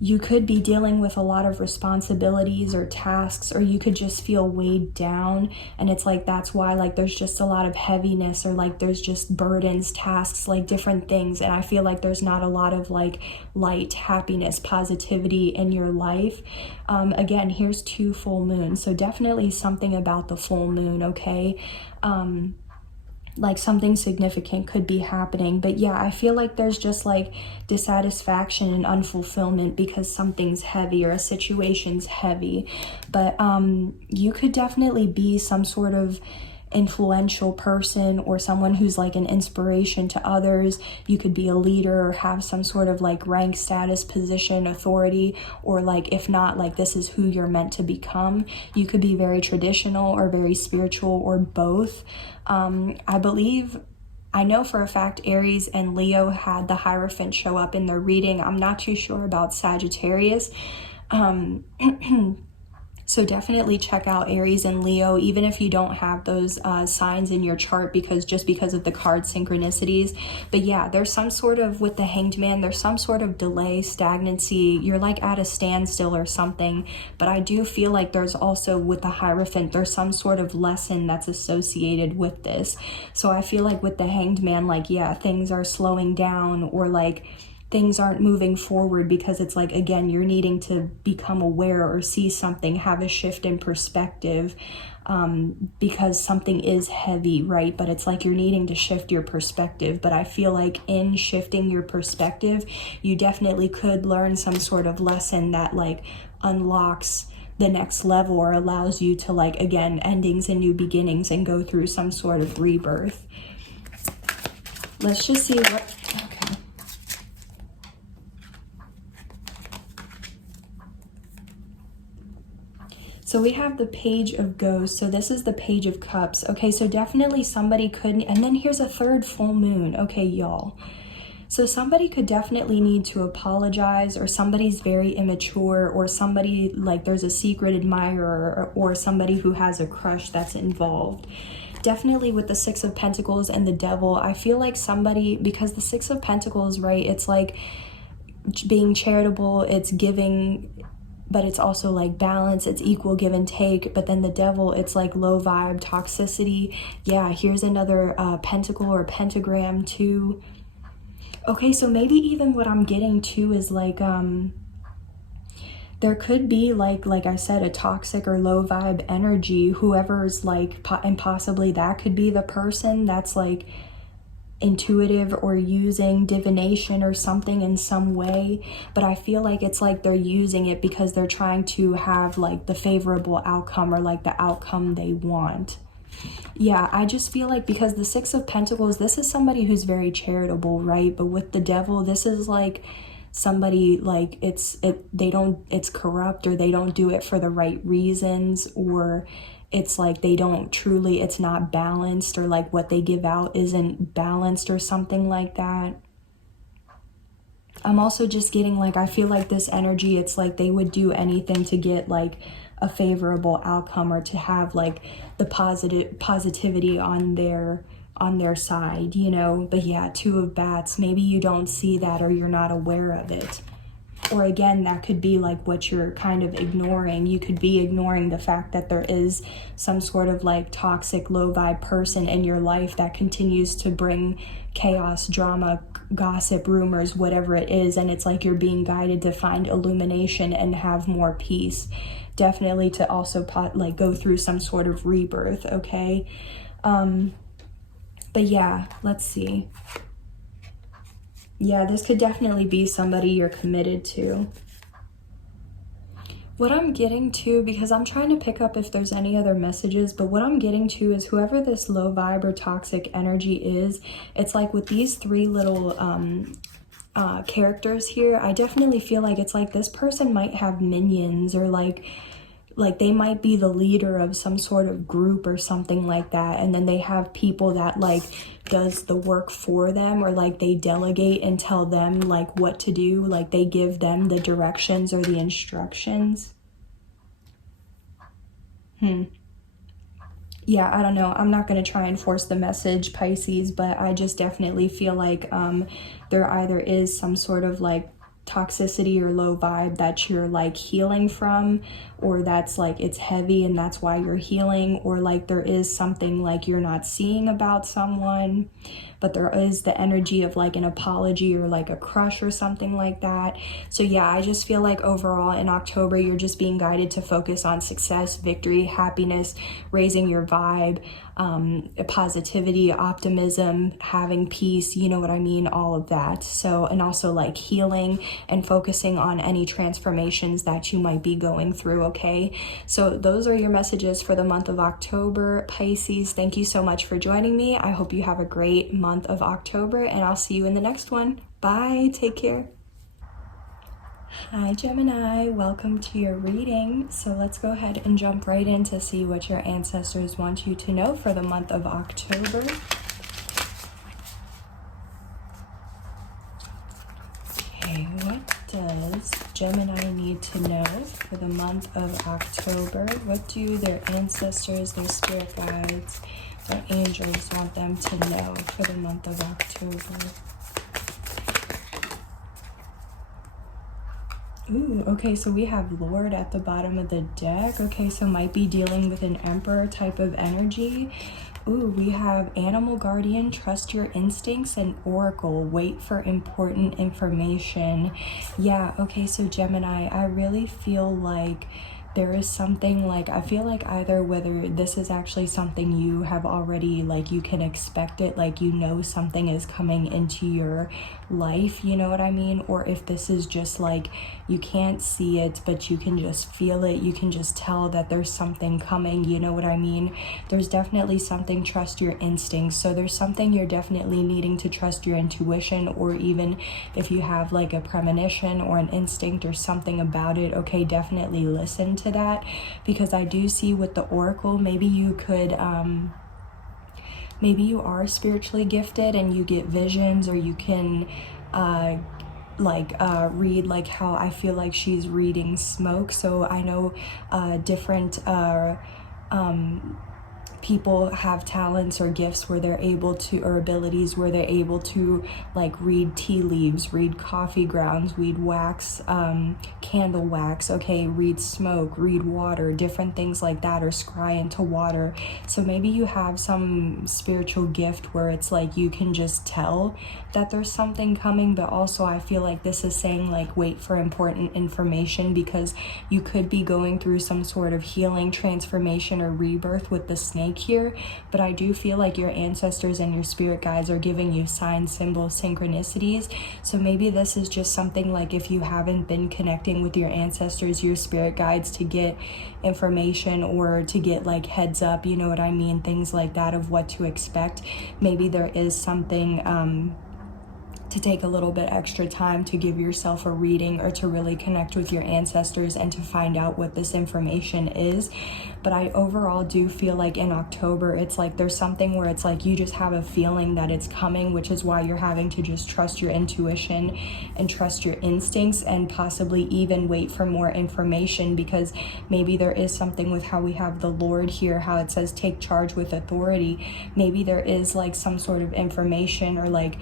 You could be dealing with a lot of responsibilities or tasks, or you could just feel weighed down. And it's like, that's why like there's just a lot of heaviness, or like there's just burdens, tasks, like different things. And I feel like there's not a lot of like light, happiness, positivity in your life. Again, here's 2 full moons. So definitely something about the full moon, okay? Like something significant could be happening. But yeah, I feel like there's just like dissatisfaction and unfulfillment because something's heavy or a situation's heavy. But you could definitely be some sort of influential person or someone who's like an inspiration to others. You could be a leader or have some sort of like rank, status, position, authority, or like if not, like this is who you're meant to become. You could be very traditional or very spiritual, or both. I know for a fact Aries and Leo had the Hierophant show up in their reading. I'm not too sure about Sagittarius. So definitely check out Aries and Leo, even if you don't have those signs in your chart, because of the card synchronicities. But yeah, there's some sort of, with the Hanged Man, there's some sort of delay, stagnancy. You're like at a standstill or something. But I do feel like there's also, with the Hierophant, there's some sort of lesson that's associated with this. So I feel like with the Hanged Man, like, yeah, things are slowing down, or like things aren't moving forward, because it's like, again, you're needing to become aware or see something, have a shift in perspective, because something is heavy, right? But it's like you're needing to shift your perspective. But I feel like in shifting your perspective, you definitely could learn some sort of lesson that like unlocks the next level, or allows you to, like, again, endings and new beginnings, and go through some sort of rebirth. Let's just see what, okay. So we have the Page of Ghosts. So this is the Page of Cups. Okay, so definitely somebody could, and then here's a 3rd full moon. Okay, y'all. So somebody could definitely need to apologize, or somebody's very immature, or somebody, like, there's a secret admirer, or somebody who has a crush that's involved. Definitely with the 6 of Pentacles and the Devil, I feel like somebody, because the 6 of Pentacles, right, it's like being charitable, it's giving, but it's also like balance, it's equal give and take. But then the Devil, it's like low vibe, toxicity. Yeah, here's another pentacle or pentagram too. Okay, so maybe even what I'm getting to is like, there could be like I said, a toxic or low vibe energy, whoever's like, and possibly that could be the person that's like intuitive or using divination or something in some way, but I feel like it's like they're using it because they're trying to have like the favorable outcome or like the outcome they want. Yeah, I just feel like because the Six of Pentacles, this is somebody who's very charitable, right? But with the Devil, this is like somebody like it's corrupt, or they don't do it for the right reasons, or it's like they don't truly, it's not balanced, or like what they give out isn't balanced or something like that. I'm also just getting like, I feel like this energy, it's like they would do anything to get like a favorable outcome, or to have like the positivity on their side, you know. But yeah, Two of Bats, maybe you don't see that, or you're not aware of it. Or again, that could be like what you're kind of ignoring. You could be ignoring the fact that there is some sort of like toxic, low vibe person in your life that continues to bring chaos, drama, gossip, rumors, whatever it is. And it's like you're being guided to find illumination and have more peace. Definitely to also like go through some sort of rebirth, okay? But yeah, let's see. Yeah, this could definitely be somebody you're committed to. What I'm getting to, because I'm trying to pick up if there's any other messages, but what I'm getting to is whoever this low vibe or toxic energy is, it's like with these three little characters here, I definitely feel like it's like this person might have minions, or like they might be the leader of some sort of group or something like that, and then they have people that like does the work for them, or like they delegate and tell them like what to do, like they give them the directions or the instructions. Yeah, I don't know, I'm not going to try and force the message, Pisces, but I just definitely feel like there either is some sort of like toxicity or low vibe that you're like healing from, or that's like it's heavy and that's why you're healing, or like there is something like you're not seeing about someone, but there is the energy of like an apology or like a crush or something like that. So yeah, I just feel like overall in October, you're just being guided to focus on success, victory, happiness, raising your vibe, positivity, optimism, having peace, you know what I mean, all of that. So, and also like healing and focusing on any transformations that you might be going through, okay? So those are your messages for the month of October, Pisces. Thank you so much for joining me. I hope you have a great month of October, and I'll see you in the next one. Bye, take care. Hi Gemini, welcome to your reading. So let's go ahead and jump right in to see what your ancestors want you to know for the month of October. Okay, what does Gemini need to know for the month of October? What do their ancestors, their spirit guides, their angels want them to know for the month of October? Ooh, okay, so we have Lord at the bottom of the deck. Okay, so might be dealing with an Emperor type of energy. Ooh, we have Animal Guardian, trust your instincts, and Oracle, wait for important information. Yeah, okay, so Gemini, I really feel like there is something like, I feel like either whether this is actually something you have already, like you can expect it, like you know something is coming into your life, you know what I mean? Or if this is just like, you can't see it, but you can just feel it, you can just tell that there's something coming, you know what I mean? There's definitely something, trust your instincts. So there's something you're definitely needing to trust your intuition, or even if you have like a premonition or an instinct or something about it, okay, definitely listen to that, because I do see with the Oracle, maybe you could maybe you are spiritually gifted and you get visions, or you can read like how I feel like she's reading smoke. So I know different people have talents or gifts where they're able to, or abilities where they're able to like read tea leaves, read coffee grounds, read wax, candle wax, okay, read smoke, read water, different things like that, or scry into water. So maybe you have some spiritual gift where it's like you can just tell that there's something coming, but also I feel like this is saying like wait for important information, because you could be going through some sort of healing, transformation, or rebirth with the snake mic here, but I do feel like your ancestors and your spirit guides are giving you signs, symbols, synchronicities. So maybe this is just something like if you haven't been connecting with your ancestors, your spirit guides, to get information or to get like heads up, you know what I mean, things like that of what to expect. Maybe there is something to take a little bit extra time to give yourself a reading or to really connect with your ancestors and to find out what this information is. But I overall do feel like in October, it's like there's something where it's like you just have a feeling that it's coming, which is why you're having to just trust your intuition and trust your instincts and possibly even wait for more information, because maybe there is something with how we have the Lord here, how it says take charge with authority. Maybe there is like some sort of information, or like,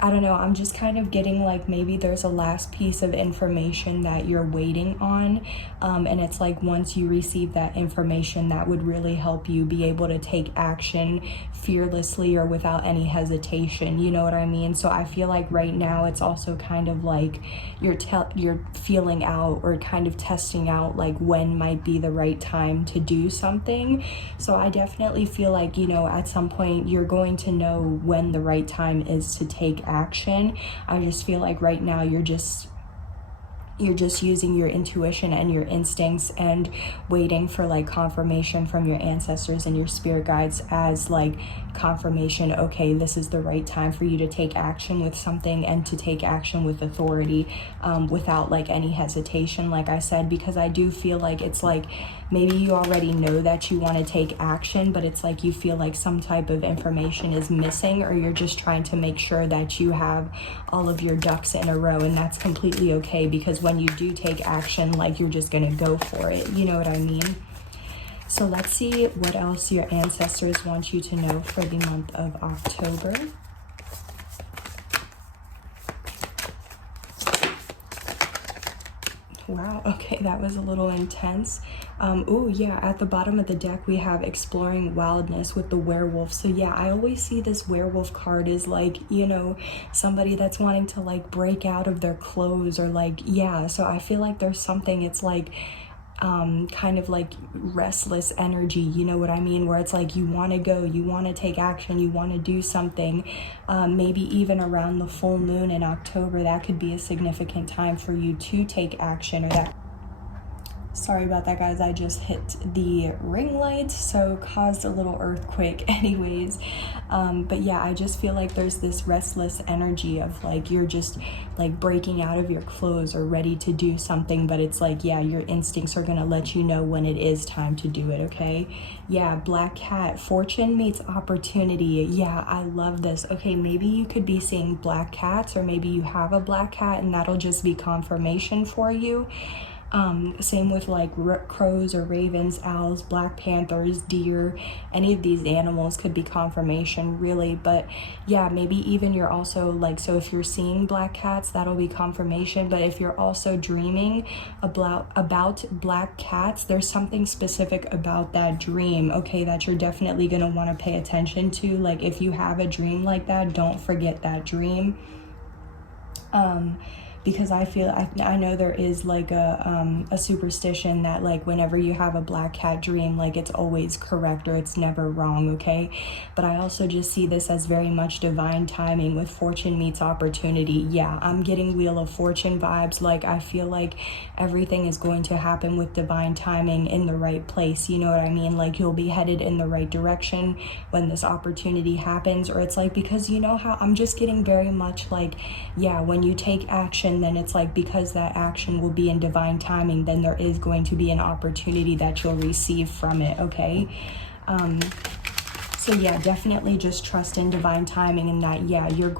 I don't know, I'm just kind of getting like maybe there's a last piece of information that you're waiting on, and it's like once you receive that information, that would really help you be able to take action fearlessly or without any hesitation, you know what I mean? So I feel like right now it's also kind of like you're feeling out or kind of testing out like when might be the right time to do something. So I definitely feel like, you know, at some point you're going to know when the right time is to take action. I just feel like right now you're just using your intuition and your instincts and waiting for like confirmation from your ancestors and your spirit guides as like confirmation, okay, this is the right time for you to take action with something and to take action with authority, without like any hesitation, like I said, because I do feel like it's like maybe you already know that you want to take action, but it's like you feel like some type of information is missing, or you're just trying to make sure that you have all of your ducks in a row, and that's completely okay, because when you do take action, like you're just gonna go for it, you know what I mean? So let's see what else your ancestors want you to know for the month of October. Wow, okay, that was a little intense. Oh yeah, at the bottom of the deck we have exploring wildness with the werewolf. So yeah, I always see this werewolf card as like, you know, somebody that's wanting to like break out of their clothes, or like, yeah, so I feel like there's something, it's like kind of like restless energy, you know what I mean, where it's like you want to go, you want to take action, you want to do something. Maybe even around the full moon in October, that could be a significant time for you to take action, or that, sorry about that guys, I just hit the ring light, so caused a little earthquake anyways. But yeah, I just feel like there's this restless energy of like you're just like breaking out of your clothes or ready to do something, but it's like, yeah, your instincts are gonna let you know when it is time to do it, okay? Yeah, black cat, fortune meets opportunity. Yeah, I love this. Okay, maybe you could be seeing black cats, or maybe you have a black cat and that'll just be confirmation for you. Same with like crows or ravens, owls, black panthers, deer, any of these animals could be confirmation really. But yeah, maybe even you're also like, so if you're seeing black cats, that'll be confirmation. But if you're also dreaming about black cats, there's something specific about that dream, okay, that you're definitely going to want to pay attention to. Like if you have a dream like that, don't forget that dream. Because I know there is like a superstition that like whenever you have a black cat dream, like it's always correct or it's never wrong, okay? But I also just see this as very much divine timing with fortune meets opportunity. Yeah, I'm getting Wheel of Fortune vibes. Like I feel like everything is going to happen with divine timing in the right place, you know what I mean? Like you'll be headed in the right direction when this opportunity happens. Or it's like, because you know how I'm just getting very much like, yeah, when you take action, then it's like because that action will be in divine timing, then there is going to be an opportunity that you'll receive from it, okay? So yeah, definitely just trust in divine timing, and that, yeah, your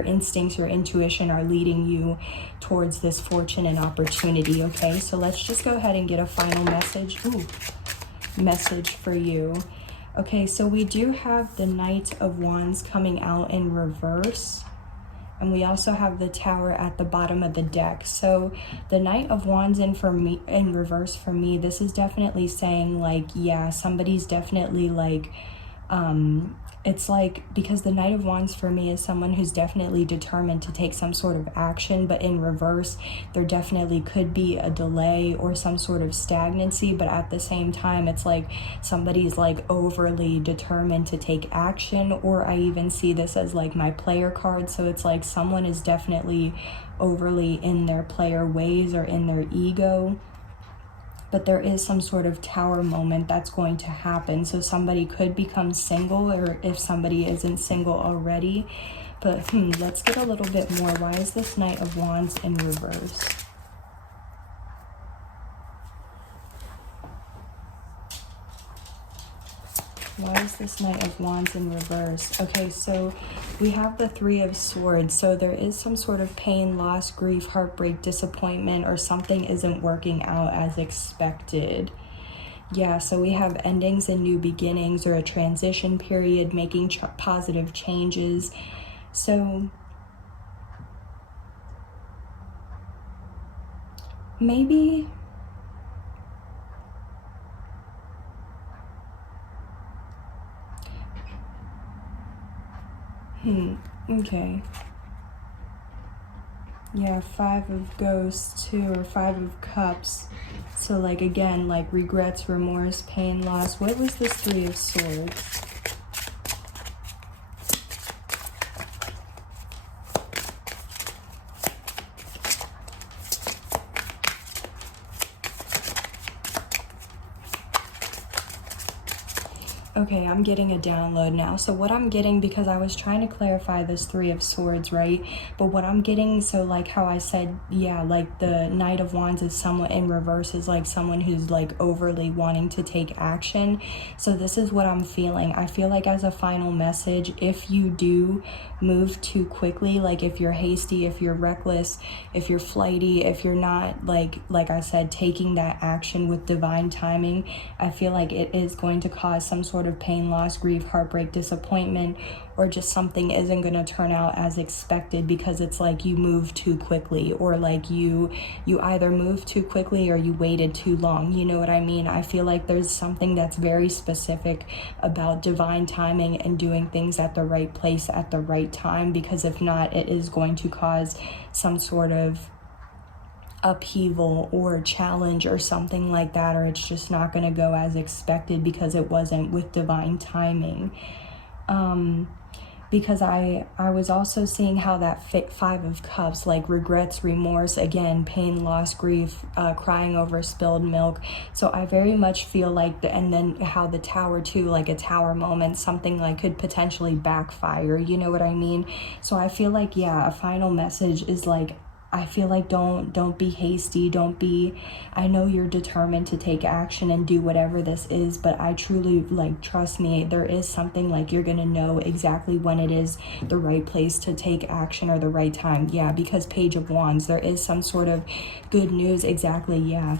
instincts, your intuition are leading you towards this fortune and opportunity, okay? So let's just go ahead and get a final message. Message for you. Okay, so we do have the Knight of Wands coming out in reverse. And we also have the Tower at the bottom of the deck. So the Knight of Wands in reverse for me, this is definitely saying like, yeah, somebody's definitely like It's like, because the Knight of Wands for me is someone who's definitely determined to take some sort of action, but in reverse, there definitely could be a delay or some sort of stagnancy, but at the same time, it's like somebody's like overly determined to take action, or I even see this as like my player card, so it's like someone is definitely overly in their player ways or in their ego. But there is some sort of tower moment that's going to happen. So somebody could become single, or if somebody isn't single already. But let's get a little bit more. Why is this Knight of Wands in reverse? Why is this Knight of Wands in reverse? Okay, so we have the Three of Swords. So there is some sort of pain, loss, grief, heartbreak, disappointment, or something isn't working out as expected. Yeah, so we have endings and new beginnings, or a transition period, making positive changes. So maybe... okay. Yeah, Five of Ghosts too, or Five of Cups. So like, again, like regrets, remorse, pain, loss. What was this Three of Swords? Okay, I'm getting a download now. So what I'm getting, because I was trying to clarify this Three of Swords, right? But what I'm getting, so like how I said, yeah, like the Knight of Wands is somewhat in reverse, is like someone who's like overly wanting to take action. So this is what I'm feeling. I feel like as a final message, if you do move too quickly, like if you're hasty, if you're reckless, if you're flighty, if you're not like I said, taking that action with divine timing, I feel like it is going to cause some sort of pain, loss, grief, heartbreak, disappointment, or just something isn't going to turn out as expected, because it's like you move too quickly, or like you either move too quickly or you waited too long. You know what I mean? I feel like there's something that's very specific about divine timing and doing things at the right place at the right time, because if not, it is going to cause some sort of upheaval or challenge or something like that, or it's just not going to go as expected because it wasn't with divine timing. Because I was also seeing how that Five of Cups, like regrets, remorse, again, pain, loss, grief, crying over spilled milk. So I very much feel like and then how the Tower too, like a tower moment, something like could potentially backfire, you know what I mean? So I feel like, yeah, a final message is like, I feel like don't be hasty, I know you're determined to take action and do whatever this is, but I truly, like, trust me, there is something, like, you're gonna know exactly when it is the right place to take action, or the right time. Yeah, because Page of Wands, there is some sort of good news. Exactly, yeah.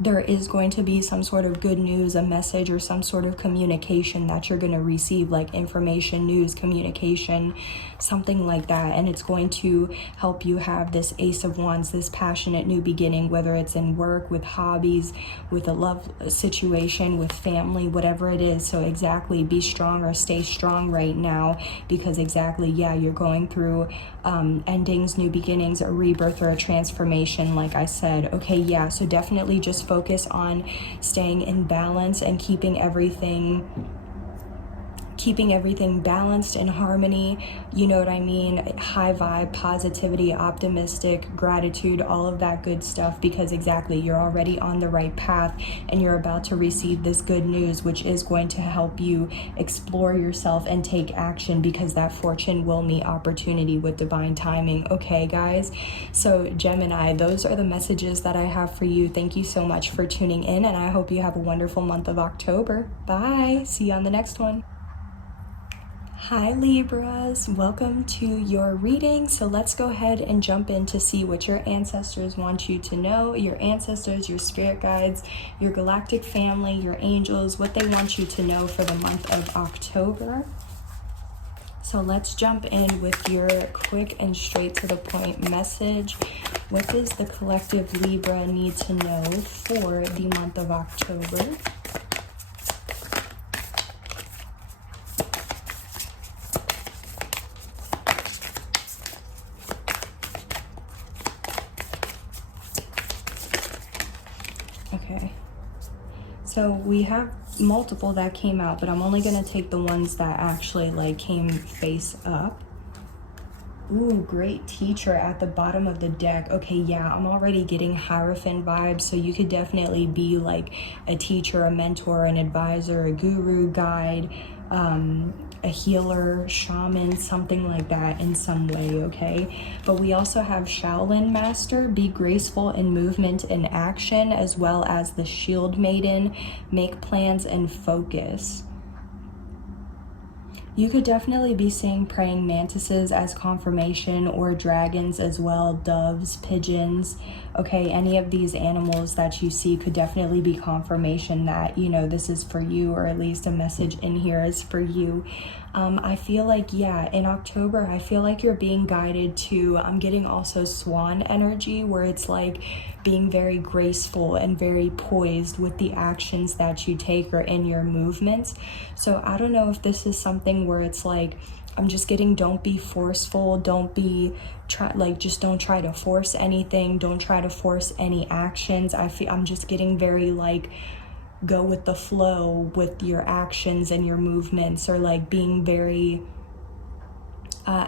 There is going to be some sort of good news, a message, or some sort of communication that you're going to receive, like information, news, communication, something like that. And it's going to help you have this Ace of Wands, this passionate new beginning, whether it's in work, with hobbies, with a love situation, with family, whatever it is. So exactly, be strong, or stay strong right now, because exactly, yeah, you're going through endings, new beginnings, a rebirth, or a transformation, like I said. Okay, yeah, so definitely just focus on staying in balance and keeping everything balanced in harmony, you know what I mean? High vibe, positivity, optimistic, gratitude, all of that good stuff, because exactly, you're already on the right path and you're about to receive this good news, which is going to help you explore yourself and take action, because that fortune will meet opportunity with divine timing. Okay, guys? So Gemini, those are the messages that I have for you. Thank you so much for tuning in, and I hope you have a wonderful month of October. Bye. See you on the next one. Hi Libras, welcome to your reading. So let's go ahead and jump in to see what your ancestors want you to know. Your ancestors, your spirit guides, your galactic family, your angels, what they want you to know for the month of October. So let's jump in with your quick and straight to the point message. What does the collective Libra need to know for the month of October? So we have multiple that came out, but I'm only going to take the ones that actually like came face up. Ooh, great teacher at the bottom of the deck. Okay, yeah, I'm already getting Hierophant vibes, so you could definitely be like a teacher, a mentor, an advisor, a guru, guide, a healer, shaman, something like that in some way, okay? But we also have Shaolin Master, be graceful in movement and action, as well as the Shield Maiden, make plans and focus. You could definitely be seeing praying mantises as confirmation, or dragons as well, doves, pigeons. Okay, any of these animals that you see could definitely be confirmation that, you know, this is for you, or at least a message in here is for you. I feel like, yeah, in October, I feel like you're being guided to, I'm getting also swan energy, where it's like being very graceful and very poised with the actions that you take or in your movements. So I don't know if this is something where it's like, I'm just getting, don't be forceful, don't be just don't try to force anything, don't try to force any actions. I'm just getting very like, go with the flow with your actions and your movements, or like being very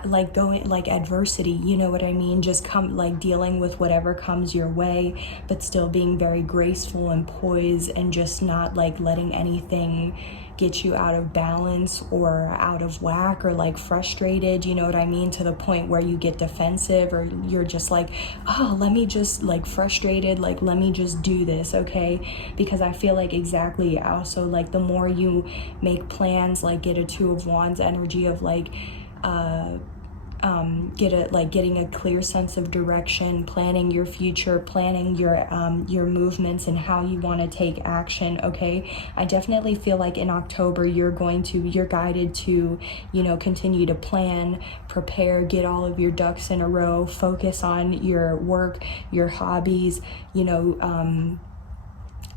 like going like adversity, you know what I mean, just come like dealing with whatever comes your way, but still being very graceful and poised, and just not like letting anything get you out of balance or out of whack, or like frustrated, you know what I mean, to the point where you get defensive, or you're just like, oh, let me just like frustrated, like let me just do this, okay? Because I feel like exactly also like the more you make plans, like get a Two of Wands energy of like getting a clear sense of direction, planning your future, planning your movements and how you want to take action, okay? I definitely feel like in October you're guided to, you know, continue to plan, prepare, get all of your ducks in a row, focus on your work, your hobbies, you know,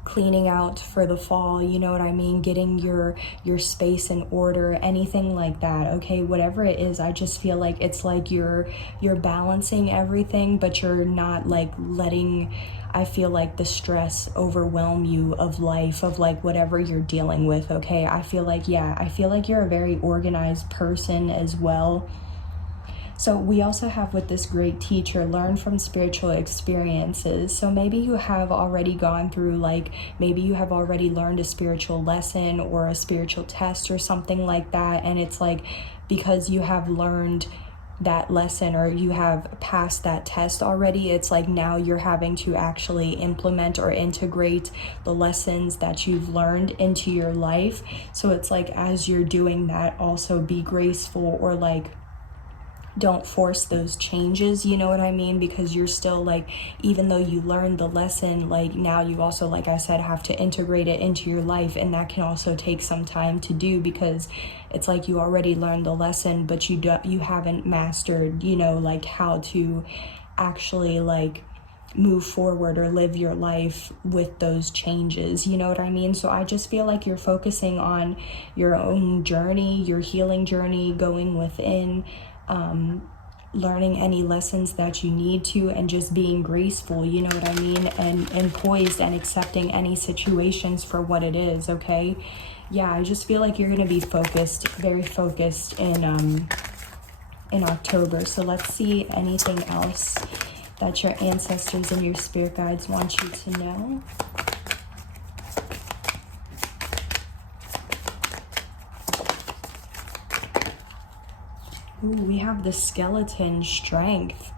cleaning out for the fall, you know what I mean, getting your space in order, anything like that, okay? Whatever it is, I just feel like it's like you're balancing everything, but you're not like letting, I feel like, the stress overwhelm you of life, of like whatever you're dealing with, okay? I feel like, yeah, I feel like you're a very organized person as well. So we also have with this great teacher, learn from spiritual experiences. So maybe you have already gone through, like, maybe you have already learned a spiritual lesson or a spiritual test or something like that. And it's like, because you have learned that lesson or you have passed that test already, it's like now you're having to actually implement or integrate the lessons that you've learned into your life. So it's like, as you're doing that, also be graceful, or like, don't force those changes, you know what I mean? Because you're still like, even though you learned the lesson, like now you also, like I said, have to integrate it into your life, and that can also take some time to do, because it's like you already learned the lesson, but you haven't mastered, you know, like how to actually like move forward or live your life with those changes, you know what I mean? So I just feel like you're focusing on your own journey, your healing journey, going within, learning any lessons that you need to, and just being graceful, you know what I mean, and poised, and accepting any situations for what it is, okay? Yeah, I just feel like you're going to be focused, very focused in October. So let's see anything else that your ancestors and your spirit guides want you to know. Ooh, we have the skeleton, strength.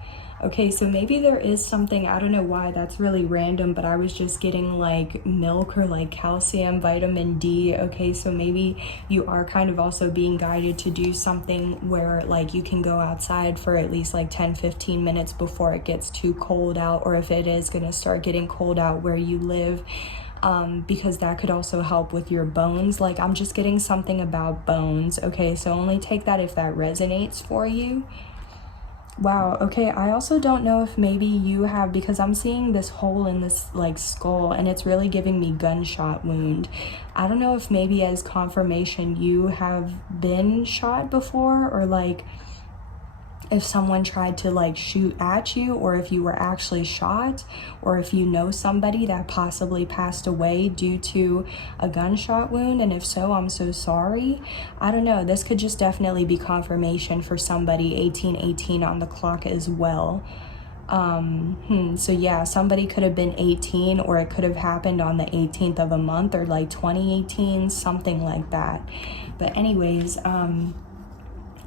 Okay, so maybe there is something, I don't know why, that's really random, but I was just getting like milk or like calcium, vitamin D. Okay, so maybe you are kind of also being guided to do something where like you can go outside for at least like 10-15 minutes before it gets too cold out, or if it is going to start getting cold out where you live. Because that could also help with your bones. Like, I'm just getting something about bones, okay? So only take that if that resonates for you. Wow, okay, I also don't know if maybe you have, because I'm seeing this hole in this like skull, and it's really giving me gunshot wound. I don't know if maybe as confirmation you have been shot before, or like if someone tried to like shoot at you, or if you were actually shot, or if you know somebody that possibly passed away due to a gunshot wound, and if so, I'm so sorry. I don't know, this could just definitely be confirmation for somebody. 1818 on the clock as well. So yeah, somebody could have been 18, or it could have happened on the 18th of a month, or like 2018, something like that. But anyways,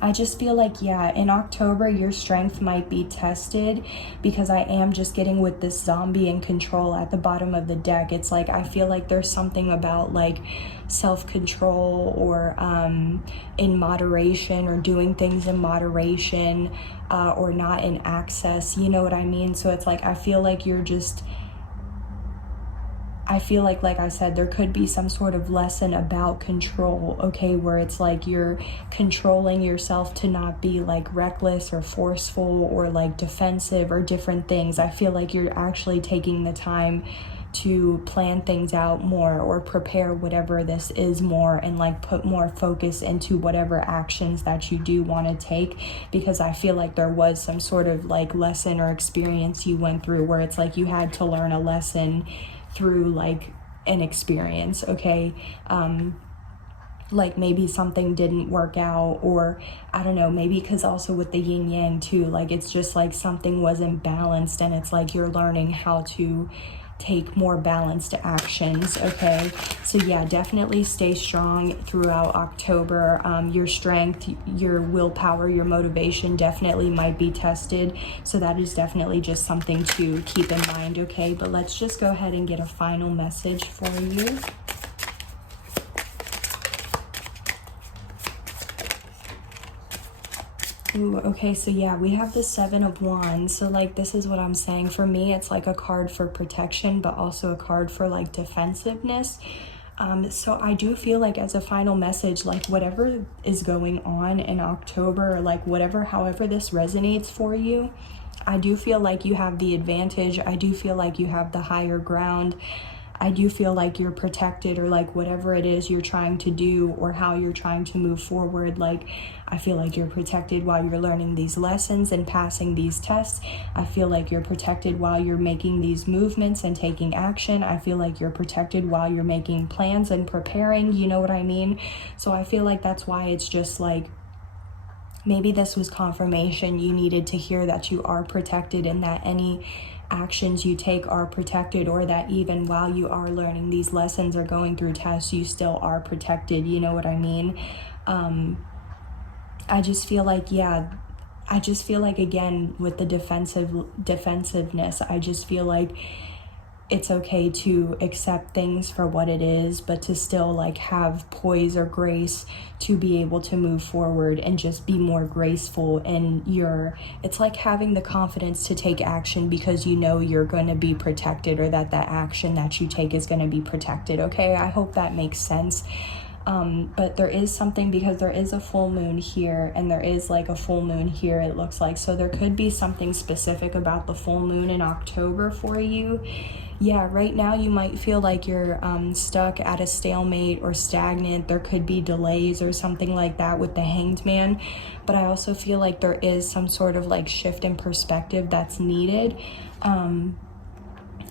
I just feel like, yeah, in October, your strength might be tested, because I am just getting with this zombie in control at the bottom of the deck. It's like, I feel like there's something about like self-control, or in moderation, or doing things in moderation, or not in access, you know what I mean? So it's like, I feel like you're just, I feel like I said, there could be some sort of lesson about control, okay, where it's like you're controlling yourself to not be like reckless or forceful or like defensive or different things. I feel like you're actually taking the time to plan things out more, or prepare whatever this is more, and like put more focus into whatever actions that you do want to take, because I feel like there was some sort of like lesson or experience you went through where it's like you had to learn a lesson through like an experience, okay? Like maybe something didn't work out, or I don't know, maybe because also with the yin yang too, like it's just like something wasn't balanced, and it's like you're learning how to take more balanced actions, okay? So yeah, definitely stay strong throughout October. Your strength, your willpower, your motivation definitely might be tested, so that is definitely just something to keep in mind, okay? But let's just go ahead and get a final message for you. Ooh, okay, so yeah, we have the 7 of Wands. So like, this is what I'm saying. For me, it's like a card for protection, but also a card for like defensiveness. So I do feel like, as a final message, like whatever is going on in October, or like whatever, however this resonates for you, I do feel like you have the advantage. I do feel like you have the higher ground. I do feel like you're protected, or like whatever it is you're trying to do, or how you're trying to move forward, like I feel like you're protected while you're learning these lessons and passing these tests. I feel like you're protected while you're making these movements and taking action. I feel like you're protected while you're making plans and preparing, you know what I mean? So I feel like that's why it's just like, maybe this was confirmation you needed to hear, that you are protected, and that any actions you take are protected, or that even while you are learning these lessons or going through tests, you still are protected, you know what I mean? I just feel like, yeah, I just feel like, again, with the defensiveness, I just feel like it's okay to accept things for what it is, but to still like have poise or grace to be able to move forward and just be more graceful. And it's like having the confidence to take action, because you know you're going to be protected, or that action that you take is going to be protected, okay? I hope that makes sense. But there is something, because there is a full moon here, and there is like a full moon here, it looks like. So there could be something specific about the full moon in October for you. Yeah, right now you might feel like you're stuck at a stalemate or stagnant. There could be delays or something like that with the Hanged Man. But I also feel like there is some sort of like shift in perspective that's needed.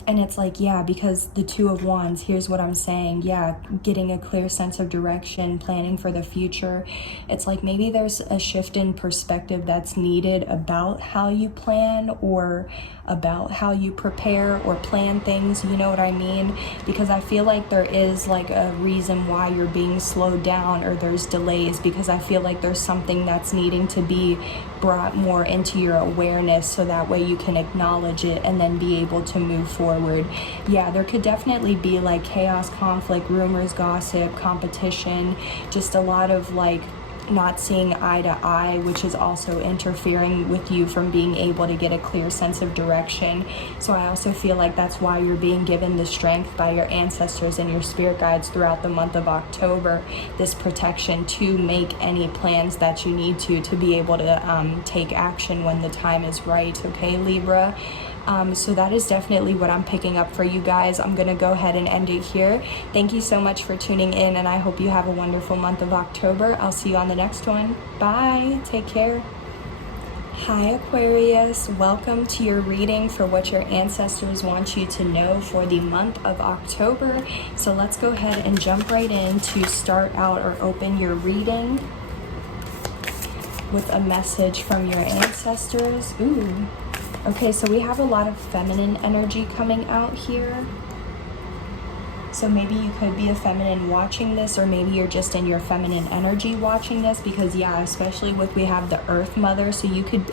And it's like, yeah, because the 2 of Wands, here's what I'm saying. Yeah, getting a clear sense of direction, planning for the future. It's like maybe there's a shift in perspective that's needed about how you plan, or about how you prepare or plan things, you know what I mean? Because I feel like there is like a reason why you're being slowed down, or there's delays, because I feel like there's something that's needing to be brought more into your awareness, so that way you can acknowledge it and then be able to move forward. Yeah, there could definitely be like chaos, conflict, rumors, gossip, competition, just a lot of like not seeing eye to eye, which is also interfering with you from being able to get a clear sense of direction. So I also feel like that's why you're being given the strength by your ancestors and your spirit guides throughout the month of October, this protection to make any plans that you need to be able to take action when the time is right, okay, Libra? So that is definitely what I'm picking up for you guys. I'm going to go ahead and end it here. Thank you so much for tuning in, and I hope you have a wonderful month of October. I'll see you on the next one. Bye. Take care. Hi Aquarius, welcome to your reading for what your ancestors want you to know for the month of October. So let's go ahead and jump right in to start out or open your reading with a message from your ancestors. Ooh, okay, so we have a lot of feminine energy coming out here. So maybe you could be a feminine watching this, or maybe you're just in your feminine energy watching this, because yeah, especially with, we have the Earth Mother, so you could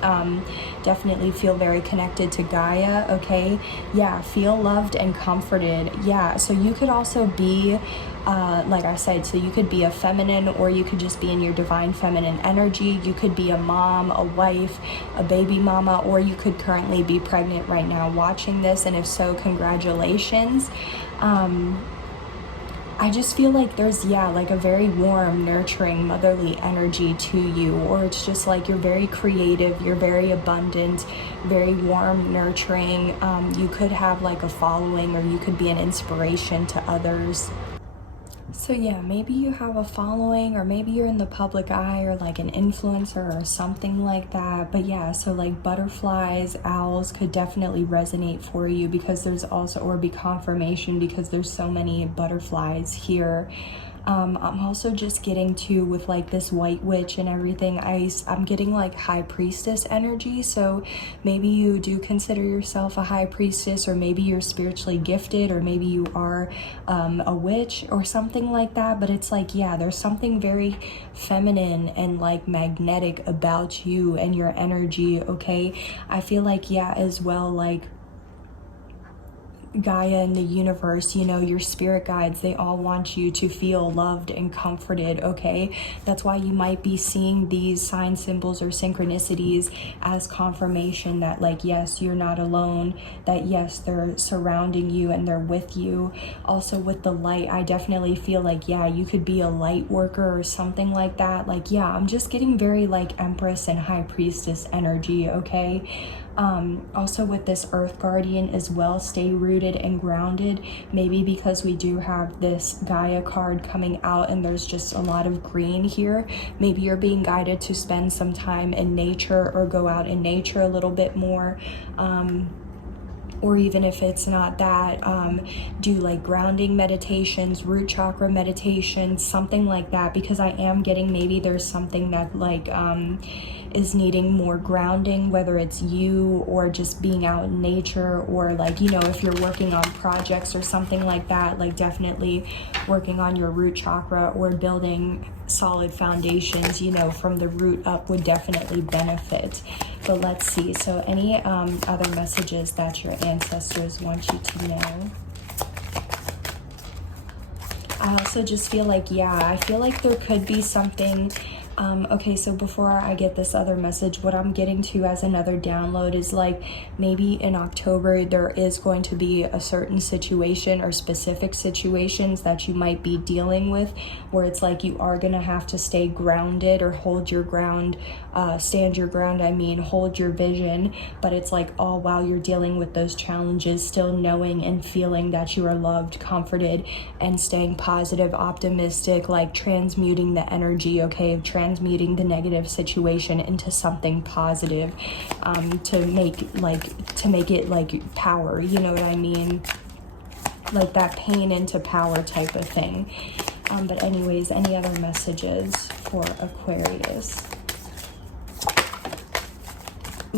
definitely feel very connected to Gaia, okay? Yeah, feel loved and comforted. Yeah, so you could also be, like I said, so you could be a feminine, or you could just be in your divine feminine energy. You could be a mom, a wife, a baby mama, or you could currently be pregnant right now watching this, and if so, congratulations. I just feel like there's, yeah, like a very warm, nurturing, motherly energy to you, or it's just like you're very creative, you're very abundant, very warm, nurturing. You could have like a following, or you could be an inspiration to others. So yeah, maybe you have a following, or maybe you're in the public eye, or like an influencer or something like that. But yeah, so like butterflies, owls could definitely resonate for you, because there's also, or be confirmation, because there's so many butterflies here. I'm also just getting to, with like this white witch and everything, I'm getting like high priestess energy. So maybe you do consider yourself a high priestess, or maybe you're spiritually gifted, or maybe you are a witch or something like that. But it's like, yeah, there's something very feminine and like magnetic about you and your energy, okay? I feel like, yeah, as well, like Gaia and the universe, you know, your spirit guides, they all want you to feel loved and comforted, okay? That's why you might be seeing these sign symbols or synchronicities as confirmation that, like, yes, you're not alone, that yes, they're surrounding you and they're with you. Also with the light, I definitely feel like, yeah, you could be a light worker or something like that. Like, yeah, I'm just getting very like Empress and High Priestess energy, okay? Also with this Earth Guardian as well, stay rooted and grounded. Maybe because we do have this Gaia card coming out and there's just a lot of green here, maybe you're being guided to spend some time in nature, or go out in nature a little bit more. Or even if it's not that, do like grounding meditations, root chakra meditations, something like that, because I am getting, maybe there's something that like is needing more grounding, whether it's you or just being out in nature, or like, you know, if you're working on projects or something like that, like definitely working on your root chakra or building solid foundations, you know, from the root up would definitely benefit. But let's see, so any other messages that your ancestors want you to know? I also just feel like, yeah, I feel like there could be something. Okay, so before I get this other message, what I'm getting to as another download is like, maybe in October there is going to be a certain situation or specific situations that you might be dealing with, where it's like you are gonna have to stay grounded, or hold your ground, stand your ground, I mean, hold your vision. But it's like, all while you're dealing with those challenges, still knowing and feeling that you are loved, comforted, and staying positive, optimistic, like transmuting the energy, okay, transmuting the negative situation into something positive, to make it like power, you know what I mean, like that pain into power type of thing. But anyways, any other messages for Aquarius?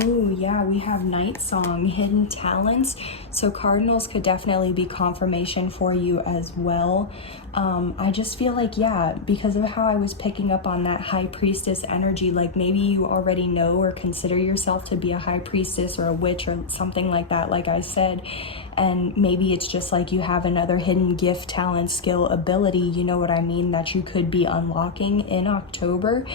Ooh, yeah, we have Night Song, Hidden Talents. So cardinals could definitely be confirmation for you as well. I just feel like, yeah, because of how I was picking up on that high priestess energy, like maybe you already know or consider yourself to be a high priestess or a witch or something like that, like I said. And maybe it's just like you have another hidden gift, talent, skill, ability, you know what I mean, that you could be unlocking in October.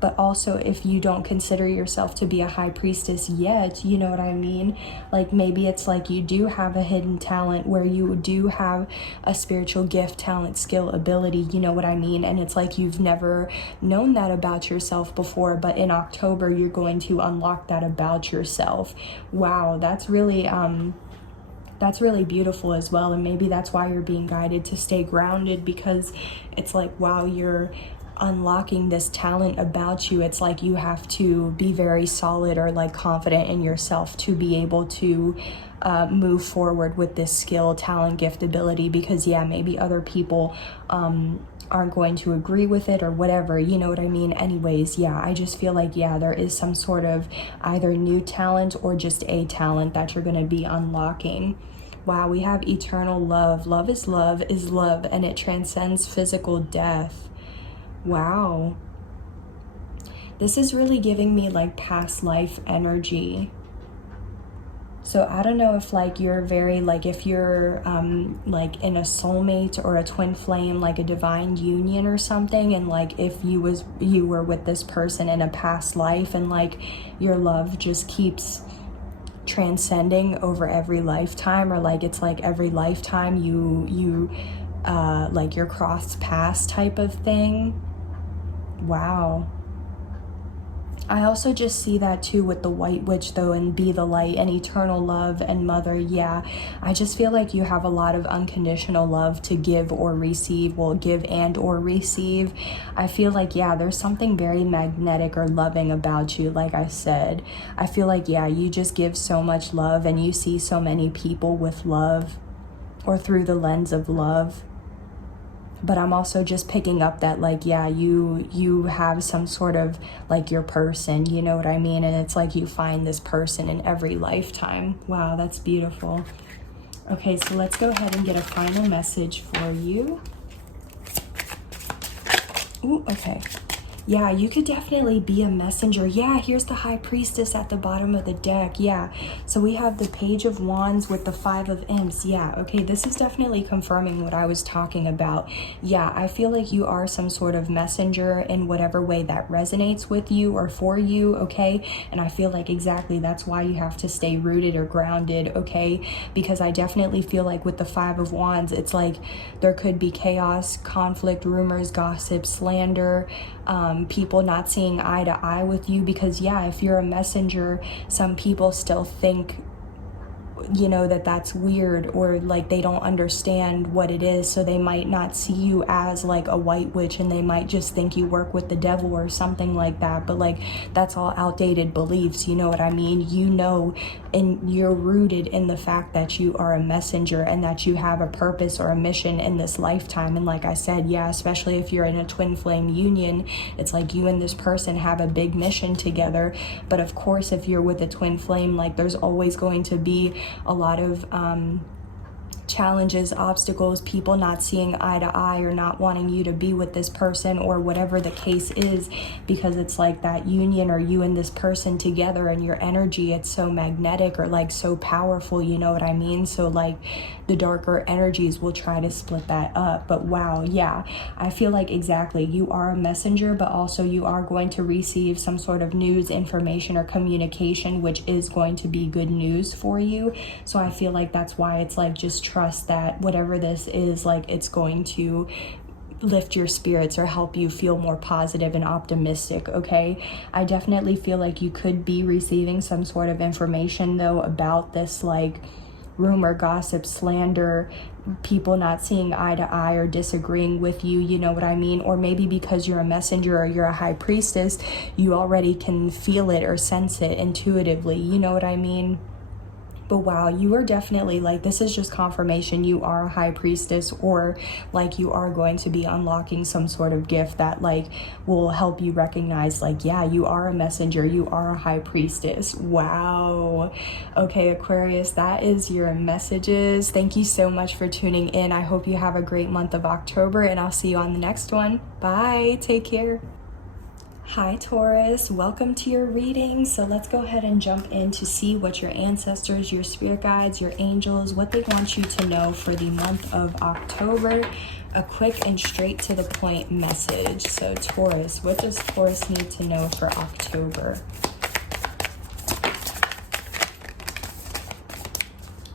But also, if you don't consider yourself to be a high priestess yet, you know what I mean? Like maybe it's like you do have a hidden talent, where you do have a spiritual gift, talent, skill, ability, you know what I mean? And it's like you've never known that about yourself before, but in October, you're going to unlock that about yourself. Wow, that's really beautiful as well. And maybe that's why you're being guided to stay grounded, because it's like, wow, you're unlocking this talent about you, it's like you have to be very solid or like confident in yourself to be able to move forward with this skill, talent, gift, ability, because yeah, maybe other people aren't going to agree with it or whatever, you know what I mean? Anyways, yeah, I just feel like, yeah, there is some sort of either new talent or just a talent that you're going to be unlocking. Wow, we have eternal love. Love, and it transcends physical death. Wow. This is really giving me like past life energy. So I don't know if like you're very like, if you're like in a soulmate or a twin flame, like a divine union or something, and like if you were with this person in a past life, and like your love just keeps transcending over every lifetime, or like it's like every lifetime you like your crossed paths type of thing. Wow. I also just see that too with the White Witch though, and be the light and eternal love and mother. Yeah, I just feel like you have a lot of unconditional love to give or receive. Well, give and or receive. I feel like, yeah, there's something very magnetic or loving about you. Like I said, I feel like, yeah, you just give so much love, and you see so many people with love or through the lens of love. But I'm also just picking up that like, yeah, you have some sort of like your person, you know what I mean? And it's like you find this person in every lifetime. Wow, that's beautiful. Okay, so let's go ahead and get a final message for you. Ooh, okay. Yeah, you could definitely be a messenger. Yeah, here's the High Priestess at the bottom of the deck. Yeah, so we have the Page of Wands with the Five of Imps. Yeah, okay, this is definitely confirming what I was talking about. Yeah, I feel like you are some sort of messenger in whatever way that resonates with you or for you, okay? And I feel like exactly that's why you have to stay rooted or grounded, okay? Because I definitely feel like with the Five of Wands, it's like there could be chaos, conflict, rumors, gossip, slander, people not seeing eye to eye with you, because yeah, if you're a messenger, some people still think, you know, that's weird, or like they don't understand what it is, so they might not see you as like a white witch, and they might just think you work with the devil or something like that. But like, that's all outdated beliefs, you know what I mean? You know, and you're rooted in the fact that you are a messenger and that you have a purpose or a mission in this lifetime. And like I said, yeah, especially if you're in a twin flame union, it's like you and this person have a big mission together. But of course, if you're with a twin flame, like there's always going to be a lot of challenges, obstacles, people not seeing eye to eye or not wanting you to be with this person or whatever the case is, because it's like that union or you and this person together and your energy, it's so magnetic or like so powerful, you know what I mean? So like the darker energies will try to split that up. But wow, yeah, I feel like exactly you are a messenger, but also you are going to receive some sort of news, information, or communication, which is going to be good news for you. So I feel like that's why it's like, just trust that whatever this is, like it's going to lift your spirits or help you feel more positive and optimistic, okay? I definitely feel like you could be receiving some sort of information though about this like rumor, gossip, slander, people not seeing eye to eye or disagreeing with you, you know what I mean? Or maybe because you're a messenger or you're a high priestess, you already can feel it or sense it intuitively, you know what I mean? But wow, you are definitely like, this is just confirmation you are a high priestess, or like you are going to be unlocking some sort of gift that like will help you recognize like, yeah, you are a messenger, you are a high priestess. Wow. Okay, Aquarius, that is your messages. Thank you so much for tuning in. I hope you have a great month of October, and I'll see you on the next one. Bye. Take care. Hi Taurus, welcome to your reading. So let's go ahead and jump in to see what your ancestors, your spirit guides, your angels, what they want you to know for the month of October. A quick and straight to the point message. So Taurus, what does Taurus need to know for October?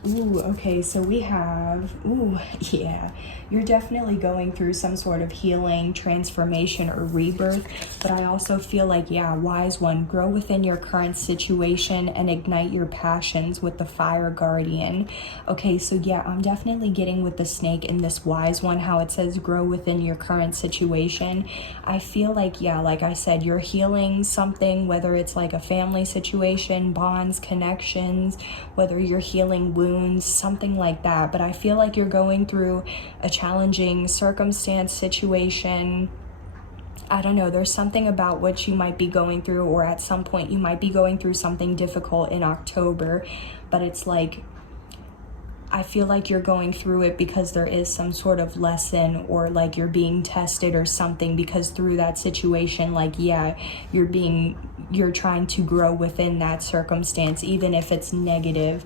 Ooh, okay, so we have, ooh, yeah, you're definitely going through some sort of healing, transformation, or rebirth, but I also feel like, yeah, wise one, grow within your current situation and ignite your passions with the fire guardian. Okay, so yeah, I'm definitely getting with the snake in this wise one, how it says grow within your current situation. I feel like, yeah, like I said, you're healing something, whether it's like a family situation, bonds, connections, whether you're healing wounds, something like that. But I feel like you're going through a challenging circumstance, situation. I don't know, there's something about what you might be going through, or at some point you might be going through something difficult in October, but it's like, I feel like you're going through it because there is some sort of lesson, or like you're being tested or something, because through that situation, like, yeah, you're trying to grow within that circumstance, even if it's negative,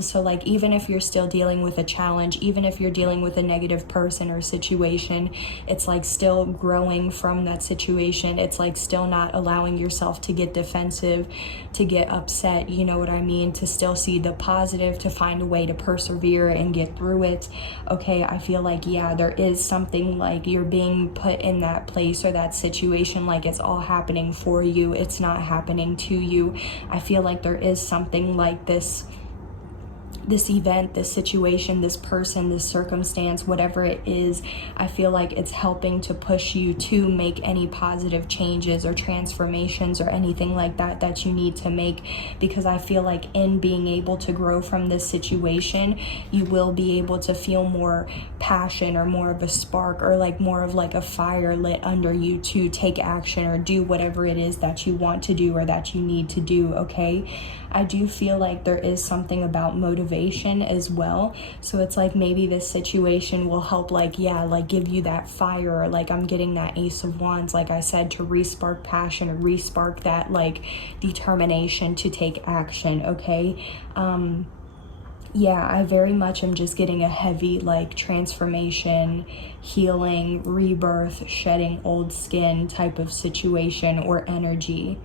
so like, even if you're still dealing with a challenge, even if you're dealing with a negative person or situation, it's like still growing from that situation. It's like still not allowing yourself to get defensive, to get upset, you know what I mean, to still see the positive, to find a way to persevere and get through it. Okay, I feel like, yeah, there is something like you're being put in that place or that situation, like it's all happening for you, it's not happening to you. I feel like there is something like this event, this situation, this person, this circumstance, whatever it is, I feel like it's helping to push you to make any positive changes or transformations or anything like that that you need to make, because I feel like in being able to grow from this situation, you will be able to feel more passion, or more of a spark, or like more of like a fire lit under you to take action or do whatever it is that you want to do or that you need to do. Okay, I do feel like there is something about motivation as well. So it's like maybe this situation will help, like, yeah, like give you that fire, or like I'm getting that Ace of Wands, like I said, to re-spark passion, or re-spark that like determination to take action. Okay, yeah, I very much am just getting a heavy like transformation, healing, rebirth, shedding old skin type of situation or energy.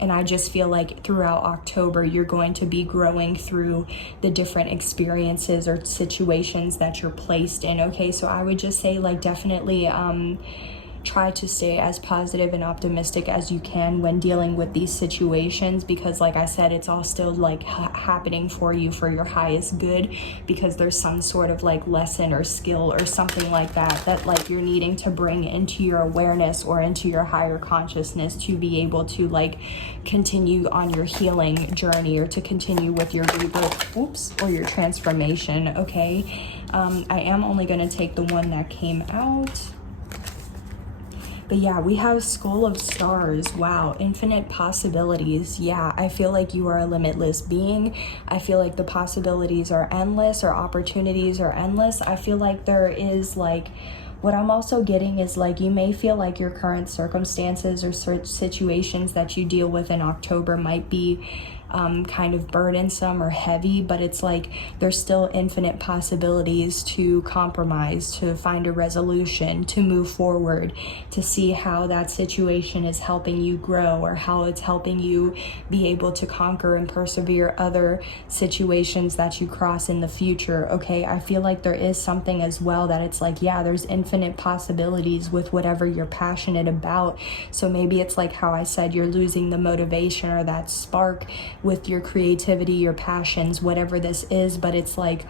And I just feel like throughout October, you're going to be growing through the different experiences or situations that you're placed in. Okay, so I would just say, like, definitely try to stay as positive and optimistic as you can when dealing with these situations, because like I said, it's all still like happening for you for your highest good, because there's some sort of like lesson or skill or something like that like you're needing to bring into your awareness or into your higher consciousness to be able to like continue on your healing journey, or to continue with your rebirth, or your transformation. Okay, I am only going to take the one that came out. But yeah, we have School of Stars. Wow, infinite possibilities. Yeah, I feel like you are a limitless being. I feel like the possibilities are endless, or opportunities are endless. I feel like there is like, what I'm also getting is like, you may feel like your current circumstances or situations that you deal with in October might be kind of burdensome or heavy, but it's like there's still infinite possibilities to compromise, to find a resolution, to move forward, to see how that situation is helping you grow, or how it's helping you be able to conquer and persevere other situations that you cross in the future. Okay, I feel like there is something as well that it's like, yeah, there's infinite possibilities with whatever you're passionate about. So maybe it's like how I said, you're losing the motivation or that spark with your creativity, your passions, whatever this is, but it's like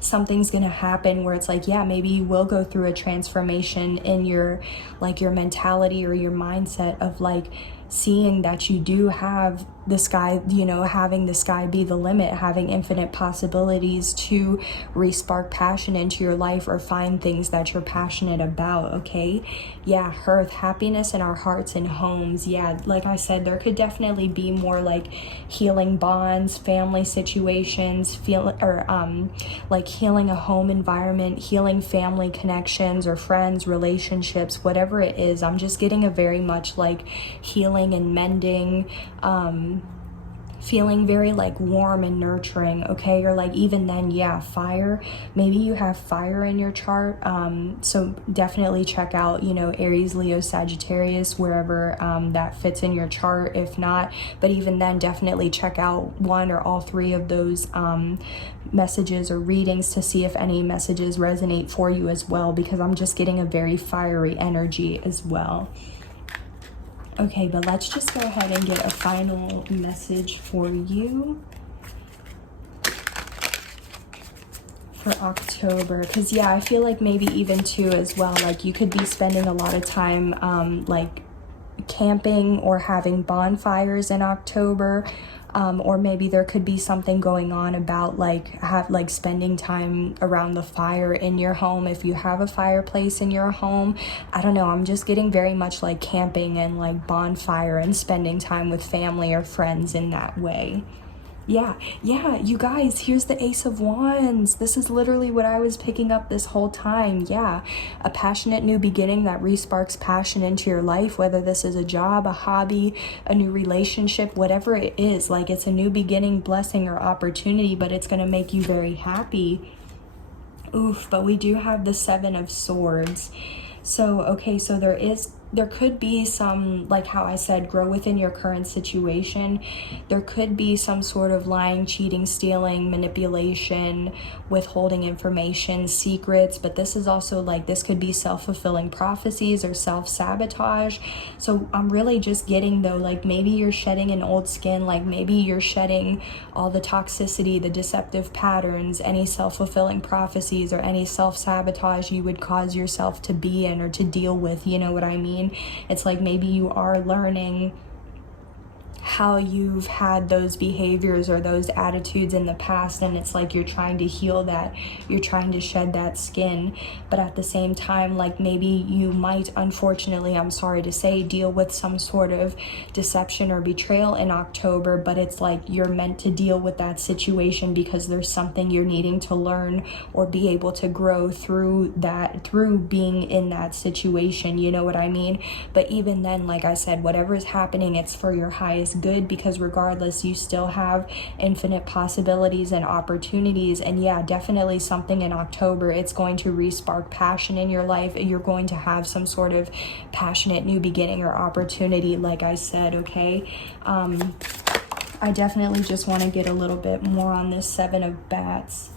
something's gonna happen where it's like, yeah, maybe you will go through a transformation in your like your mentality or your mindset of like seeing that you do have the sky, you know, having the sky be the limit, having infinite possibilities to re-spark passion into your life or find things that you're passionate about. Okay, yeah, Hearth, happiness in our hearts and homes. Yeah, like I said, there could definitely be more like healing bonds, family situations, like healing a home environment, healing family connections or friends, relationships, whatever it is. I'm just getting a very much like healing and mending, feeling very like warm and nurturing, okay? Or like even then, yeah, fire. Maybe you have fire in your chart. So definitely check out, you know, Aries, Leo, Sagittarius, wherever that fits in your chart. If not, but even then, definitely check out one or all three of those messages or readings to see if any messages resonate for you as well, because I'm just getting a very fiery energy as well. Okay, but let's just go ahead and get a final message for you for October. Because, yeah, I feel like maybe even too as well, like you could be spending a lot of time like camping or having bonfires in October. Or maybe there could be something going on about like spending time around the fire in your home if you have a fireplace in your home. I don't know, I'm just getting very much like camping and like bonfire and spending time with family or friends in that way. Yeah, you guys, here's the Ace of Wands. This is literally what I was picking up this whole time. Yeah, a passionate new beginning that resparks passion into your life, whether this is a job, a hobby, a new relationship, whatever it is. Like, it's a new beginning, blessing, or opportunity, but it's going to make you very happy. Oof, but we do have the Seven of Swords. So, okay, so there could be some, like how I said, grow within your current situation. There could be some sort of lying, cheating, stealing, manipulation, withholding information, secrets, but this is also like, this could be self-fulfilling prophecies or self-sabotage. So I'm really just getting though, like maybe you're shedding an old skin, like maybe you're shedding all the toxicity, the deceptive patterns, any self-fulfilling prophecies, or any self-sabotage you would cause yourself to be in or to deal with, you know what I mean? It's like maybe you are learning how you've had those behaviors or those attitudes in the past, and it's like you're trying to heal that, you're trying to shed that skin, but at the same time, like maybe you might, unfortunately, I'm sorry to say, deal with some sort of deception or betrayal in October, but it's like you're meant to deal with that situation because there's something you're needing to learn or be able to grow through that, through being in that situation, you know what I mean? But even then, like I said, whatever is happening, it's for your highest good, because regardless, you still have infinite possibilities and opportunities. And yeah, definitely something in October, it's going to respark passion in your life. You're going to have some sort of passionate new beginning or opportunity, like I said, okay? I definitely just want to get a little bit more on this Seven of Bats.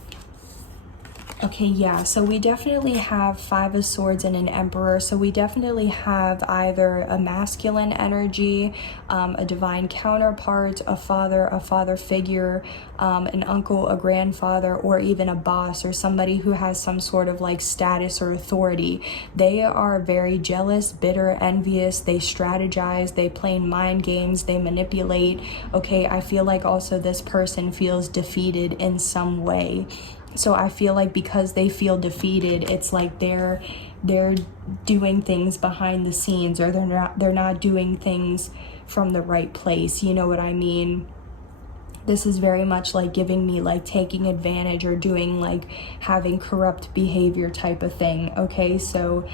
Okay, yeah, so we definitely have Five of Swords and an Emperor. So we definitely have either a masculine energy, a divine counterpart, a father figure, an uncle, a grandfather, or even a boss or somebody who has some sort of like status or authority. They are very jealous, bitter, envious. They strategize, they play mind games, they manipulate. Okay, I feel like also this person feels defeated in some way. So I feel like because they feel defeated, it's like they're doing things behind the scenes, or they're not doing things from the right place. You know what I mean? This is very much like giving me like taking advantage or doing like having corrupt behavior type of thing. Okay, so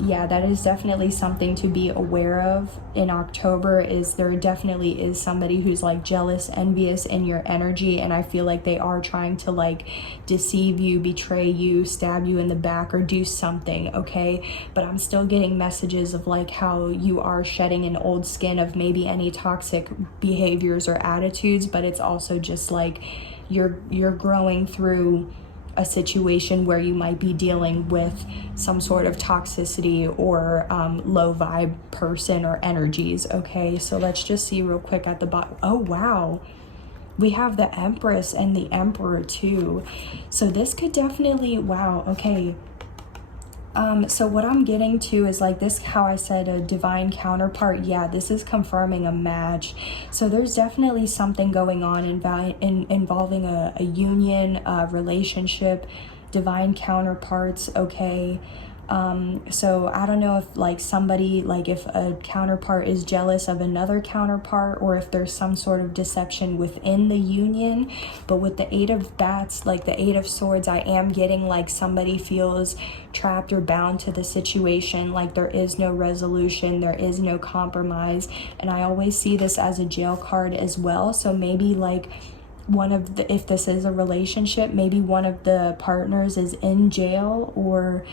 yeah, that is definitely something to be aware of in October. Is there definitely is somebody who's like jealous, envious in your energy, and I feel like they are trying to like deceive you, betray you, stab you in the back, or do something. Okay, but I'm still getting messages of like how you are shedding an old skin of maybe any toxic behaviors or attitudes, but it's also just like you're growing through a situation where you might be dealing with some sort of toxicity or low vibe person or energies. Okay, so let's just see real quick at the bottom. Oh wow, we have the Empress and the Emperor too. So this could definitely, wow, okay. So what I'm getting to is like this, how I said a divine counterpart. Yeah, this is confirming a match. So there's definitely something going on involving a union, a relationship, divine counterparts. Okay. So I don't know if like somebody, like if a counterpart is jealous of another counterpart, or if there's some sort of deception within the union. But with the 8 of bats, like the 8 of swords, I am getting like somebody feels trapped or bound to the situation, like there is no resolution, there is no compromise. And I always see this as a jail card as well. So maybe like one of the, if this is a relationship, maybe one of the partners is in jail, or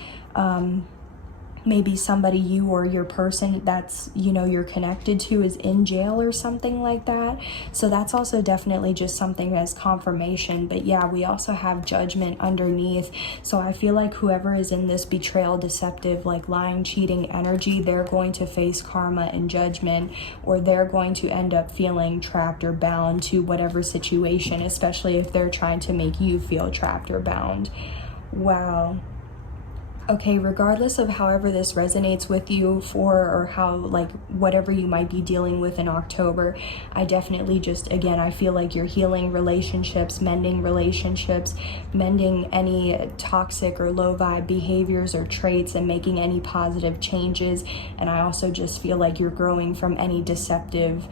maybe somebody, you or your person that's, you know, you're connected to is in jail or something like that. So that's also definitely just something as confirmation. But yeah, we also have judgment underneath. So I feel like whoever is in this betrayal, deceptive, like lying, cheating energy, they're going to face karma and judgment, or they're going to end up feeling trapped or bound to whatever situation, especially if they're trying to make you feel trapped or bound. Wow. Okay, regardless of however this resonates with you for, or how, like, whatever you might be dealing with in October, I definitely just, again, I feel like you're healing relationships, mending any toxic or low vibe behaviors or traits, and making any positive changes. And I also just feel like you're growing from any deceptive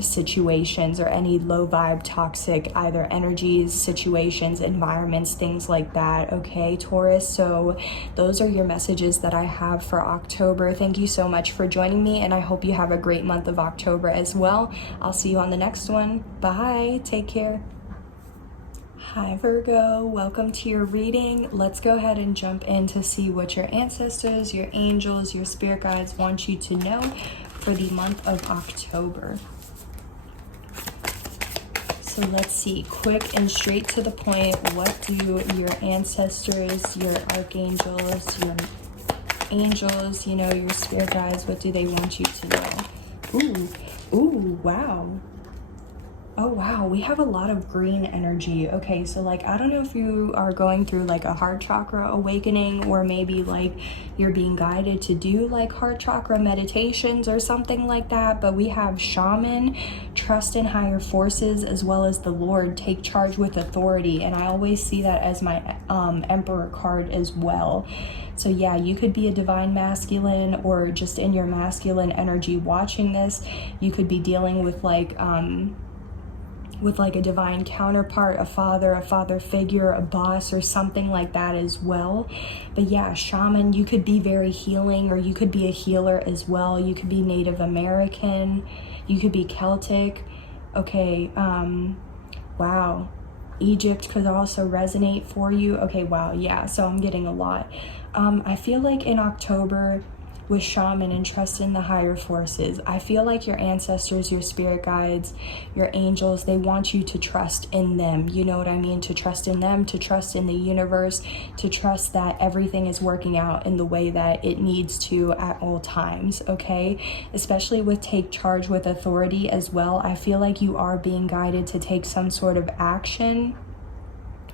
situations, or any low vibe, toxic, either energies, situations, environments, things like that. Okay, Taurus, so those are your messages that I have for October. Thank you so much for joining me, and I hope you have a great month of October as well. I'll see you on the next one. Bye, take care. Hi Virgo, welcome to your reading. Let's go ahead and jump in to see what your ancestors, your angels, your spirit guides want you to know for the month of October. So let's see, quick and straight to the point. What do your ancestors, your archangels, your angels, you know, your spirit guides, what do they want you to know? Ooh, wow. Oh wow, we have a lot of green energy. Okay, so like, I don't know if you are going through like a heart chakra awakening, or maybe like you're being guided to do like heart chakra meditations or something like that, but we have shaman, trust in higher forces, as well as the Lord, take charge with authority. And I always see that as my Emperor card as well. So yeah, you could be a divine masculine, or just in your masculine energy watching this. You could be dealing with like a divine counterpart, a father figure, a boss, or something like that as well. But yeah, shaman, you could be very healing, or you could be a healer as well. You could be Native American, you could be Celtic. Okay, wow. Egypt could also resonate for you. Okay, wow, yeah, so I'm getting a lot. I feel like in October, with shaman and trust in the higher forces, I feel like your ancestors, your spirit guides, your angels, they want you to trust in them. You know what I mean? To trust in them, to trust in the universe, to trust that everything is working out in the way that it needs to at all times, okay? Especially with take charge with authority as well. I feel like you are being guided to take some sort of action,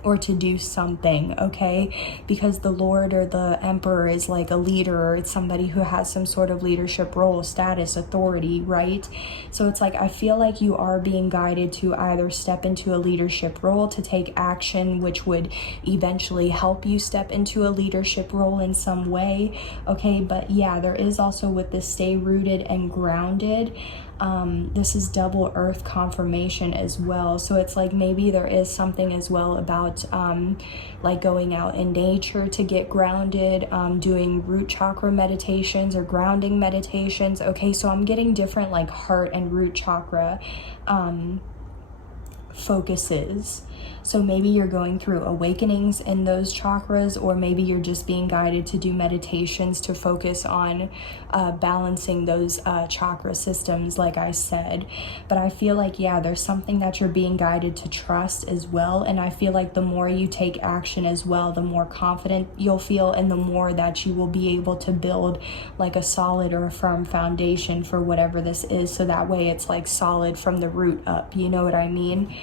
or to do something, okay? Because the Lord or the Emperor is like a leader, or it's somebody who has some sort of leadership role, status, authority, right? So it's like, I feel like you are being guided to either step into a leadership role, to take action, which would eventually help you step into a leadership role in some way, okay? But yeah, there is also with this stay rooted and grounded. This is double earth confirmation as well. So it's like, maybe there is something as well about like going out in nature to get grounded, doing root chakra meditations or grounding meditations. Okay, so I'm getting different like heart and root chakra focuses. So maybe you're going through awakenings in those chakras, or maybe you're just being guided to do meditations to focus on balancing those chakra systems, like I said. But I feel like, yeah, there's something that you're being guided to trust as well. And I feel like the more you take action as well, the more confident you'll feel, and the more that you will be able to build like a solid or a firm foundation for whatever this is. So that way it's like solid from the root up, you know what I mean?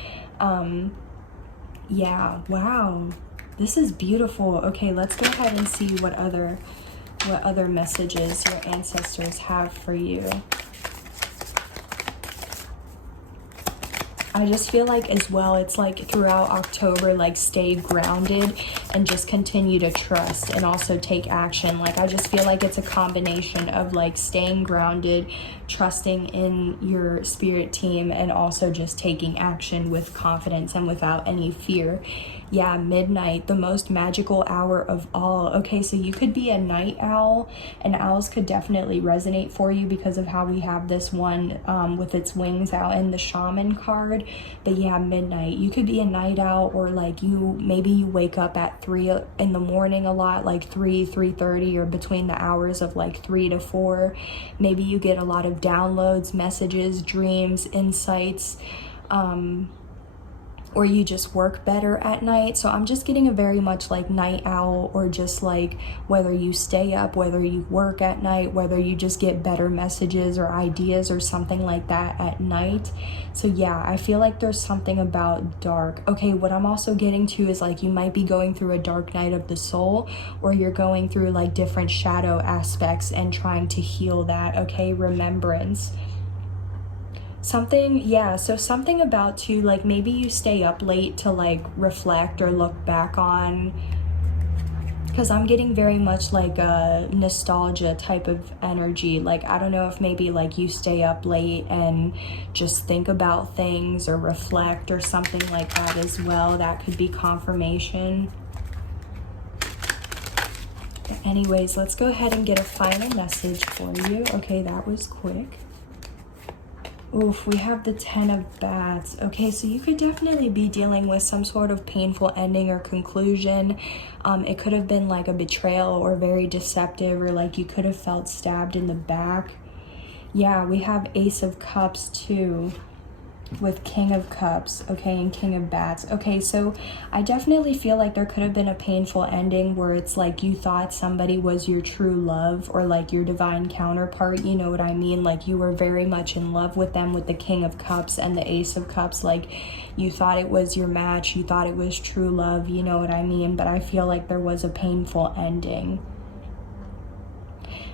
Yeah, wow, this is beautiful. Okay, let's go ahead and see what other messages your ancestors have for you. I just feel like as well, it's like throughout October, like stay grounded and just continue to trust and also take action. Like I just feel like it's a combination of like staying grounded, trusting in your spirit team, and also just taking action with confidence and without any fear. Yeah, midnight, the most magical hour of all. Okay, so you could be a night owl, and owls could definitely resonate for you because of how we have this one with its wings out in the shaman card. But yeah, midnight, you could be a night owl, or like maybe you wake up at 3 in the morning a lot, like 3:30, or between the hours of like 3 to 4. Maybe you get a lot of downloads, messages, dreams, insights, or you just work better at night. So I'm just getting a very much like night owl, or just like whether you stay up, whether you work at night, whether you just get better messages or ideas or something like that at night. So yeah, I feel like there's something about dark. Okay, what I'm also getting to is like you might be going through a dark night of the soul, or you're going through like different shadow aspects and trying to heal that. Okay, remembrance. Something, yeah, so something about to like maybe you stay up late to like reflect or look back on, because I'm getting very much like a nostalgia type of energy. Like I don't know if maybe like you stay up late and just think about things or reflect or something like that as well. That could be confirmation. Anyways, let's go ahead and get a final message for you. Okay, that was quick. Oof, we have the 10 of Bats. Okay, so you could definitely be dealing with some sort of painful ending or conclusion. It could have been like a betrayal or very deceptive, or like you could have felt stabbed in the back. Yeah, we have Ace of Cups too, with King of Cups, okay, and King of Bats. Okay, so I definitely feel like there could have been a painful ending where it's like you thought somebody was your true love, or like your divine counterpart, you know what I mean? Like you were very much in love with them, with the King of Cups and the Ace of Cups. Like you thought it was your match, you thought it was true love, you know what I mean? But I feel like there was a painful ending.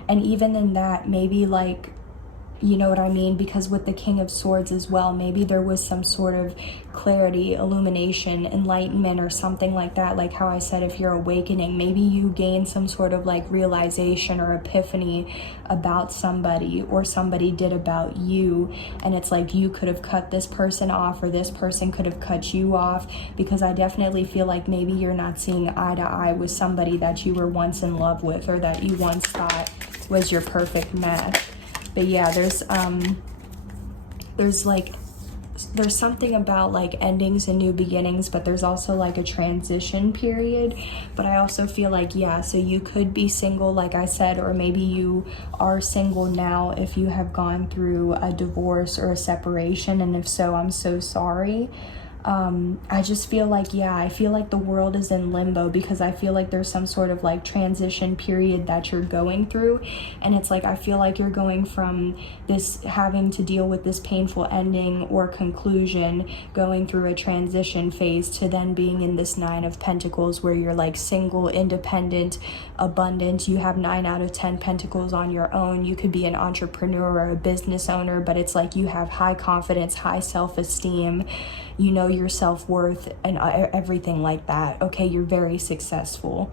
And even in that, maybe like, you know what I mean? Because with the King of Swords as well, maybe there was some sort of clarity, illumination, enlightenment, or something like that. Like how I said, if you're awakening, maybe you gain some sort of like realization or epiphany about somebody, or somebody did about you. And it's like you could have cut this person off, or this person could have cut you off. Because I definitely feel like maybe you're not seeing eye to eye with somebody that you were once in love with, or that you once thought was your perfect match. But yeah, there's something about like endings and new beginnings, but there's also like a transition period. But I also feel like, yeah, so you could be single, like I said, or maybe you are single now if you have gone through a divorce or a separation. And if so, I'm so sorry. I just feel like, yeah, I feel like the world is in limbo, because I feel like there's some sort of like transition period that you're going through. And it's like, I feel like you're going from this having to deal with this painful ending or conclusion, going through a transition phase, to then being in this 9 of Pentacles where you're like single, independent, abundant. You have 9 out of 10 Pentacles on your own. You could be an entrepreneur or a business owner, but it's like you have high confidence, high self-esteem, you know your self-worth and everything like that. Okay, you're very successful.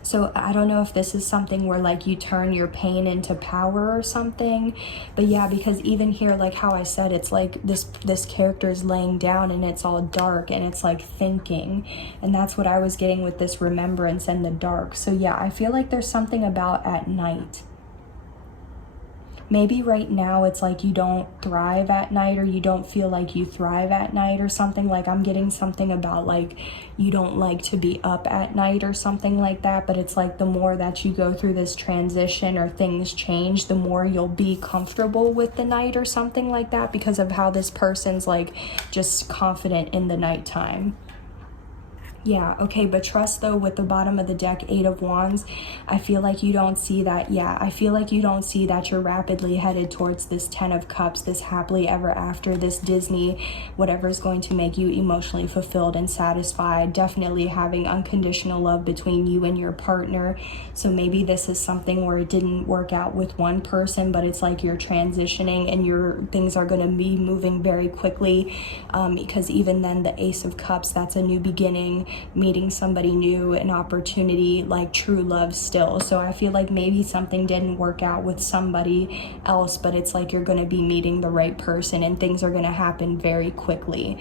So I don't know if this is something where like you turn your pain into power or something. But yeah, because even here, like how I said, it's like this character is laying down and it's all dark and it's like thinking. And that's what I was getting with this remembrance and the dark. So yeah, I feel like there's something about at night. Maybe right now it's like you don't thrive at night, or you don't feel like you thrive at night or something. Like I'm getting something about like you don't like to be up at night or something like that. But it's like the more that you go through this transition or things change, the more you'll be comfortable with the night or something like that, because of how this person's like just confident in the nighttime. Yeah, okay, but trust though, with the bottom of the deck, 8 of Wands, I feel like you don't see that. Yeah, I feel like you don't see that you're rapidly headed towards this 10 of Cups, this happily ever after, this Disney, whatever's going to make you emotionally fulfilled and satisfied. Definitely having unconditional love between you and your partner. So maybe this is something where it didn't work out with one person, but it's like you're transitioning and your things are going to be moving very quickly, because even then the Ace of Cups, that's a new beginning, meeting somebody new, an opportunity, like true love still. So I feel like maybe something didn't work out with somebody else, but it's like you're going to be meeting the right person and things are going to happen very quickly.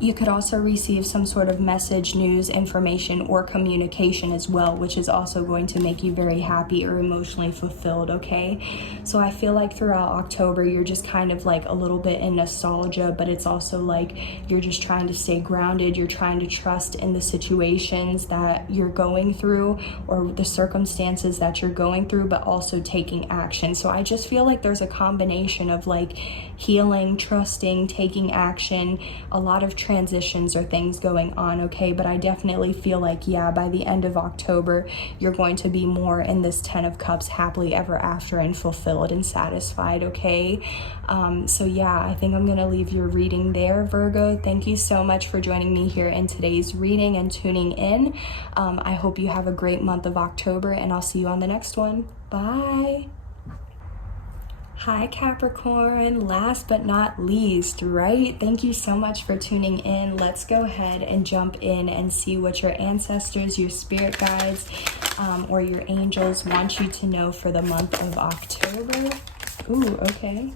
You could also receive some sort of message, news, information, or communication as well, which is also going to make you very happy or emotionally fulfilled, okay? So I feel like throughout October, you're just kind of like a little bit in nostalgia, but it's also like you're just trying to stay grounded. You're trying to trust in the situations that you're going through or the circumstances that you're going through, but also taking action. So I just feel like there's a combination of like healing, trusting, taking action, a lot of transitions or things going on, okay? But I definitely feel like, yeah, by the end of October, you're going to be more in this 10 of Cups, happily ever after and fulfilled and satisfied, okay? So yeah, I think I'm gonna leave your reading there, Virgo. Thank you so much for joining me here in today's reading and tuning in. I hope you have a great month of October, and I'll see you on the next one. Bye. Hi Capricorn, last but not least, right? Thank you so much for tuning in. Let's go ahead and jump in and see what your ancestors, your spirit guides, or your angels want you to know for the month of October. Ooh, okay.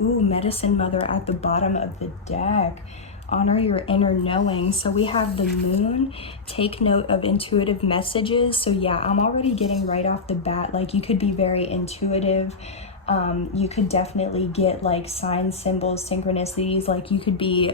Ooh, Medicine Mother at the bottom of the deck. Honor your inner knowing. So we have the Moon. Take note of intuitive messages. So yeah, I'm already getting right off the bat, like you could be very intuitive. You could definitely get like signs, symbols, synchronicities. Like you could be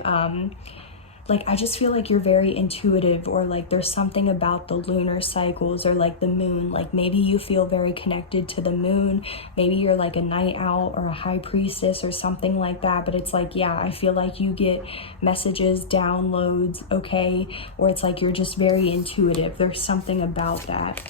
like, I just feel like you're very intuitive, or like there's something about the lunar cycles or like the moon. Like maybe you feel very connected to the moon. Maybe you're like a night owl or a high priestess or something like that. But it's like, yeah, I feel like you get messages, downloads, okay? Or it's like you're just very intuitive. There's something about that.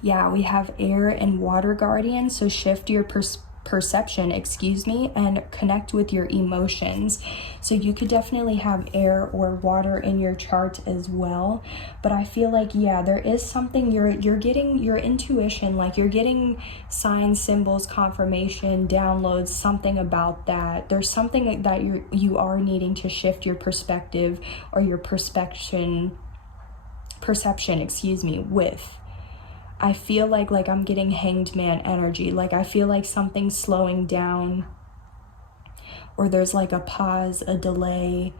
Yeah, we have air and water guardians. So shift your perception, and connect with your emotions. So you could definitely have air or water in your chart as well. But I feel like, yeah, there is something you're getting, your intuition, like you're getting signs, symbols, confirmation, downloads, something about that. There's something that you are needing to shift your perspective or your perception, with. I feel like I'm getting Hanged Man energy. Like I feel like something's slowing down, or there's like a pause, a delay,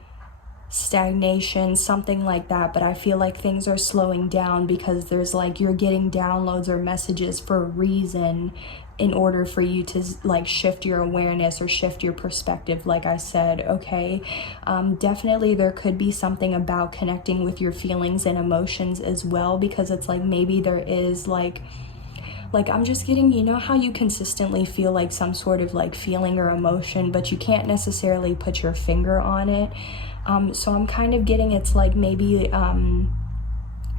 stagnation, something like that. But I feel like things are slowing down because there's like you're getting downloads or messages for a reason, in order for you to like shift your awareness or shift your perspective, like I said, okay? Definitely there could be something about connecting with your feelings and emotions as well, because it's like maybe there is like I'm just getting, you know how you consistently feel like some sort of like feeling or emotion, but you can't necessarily put your finger on it. So I'm kind of getting, it's like maybe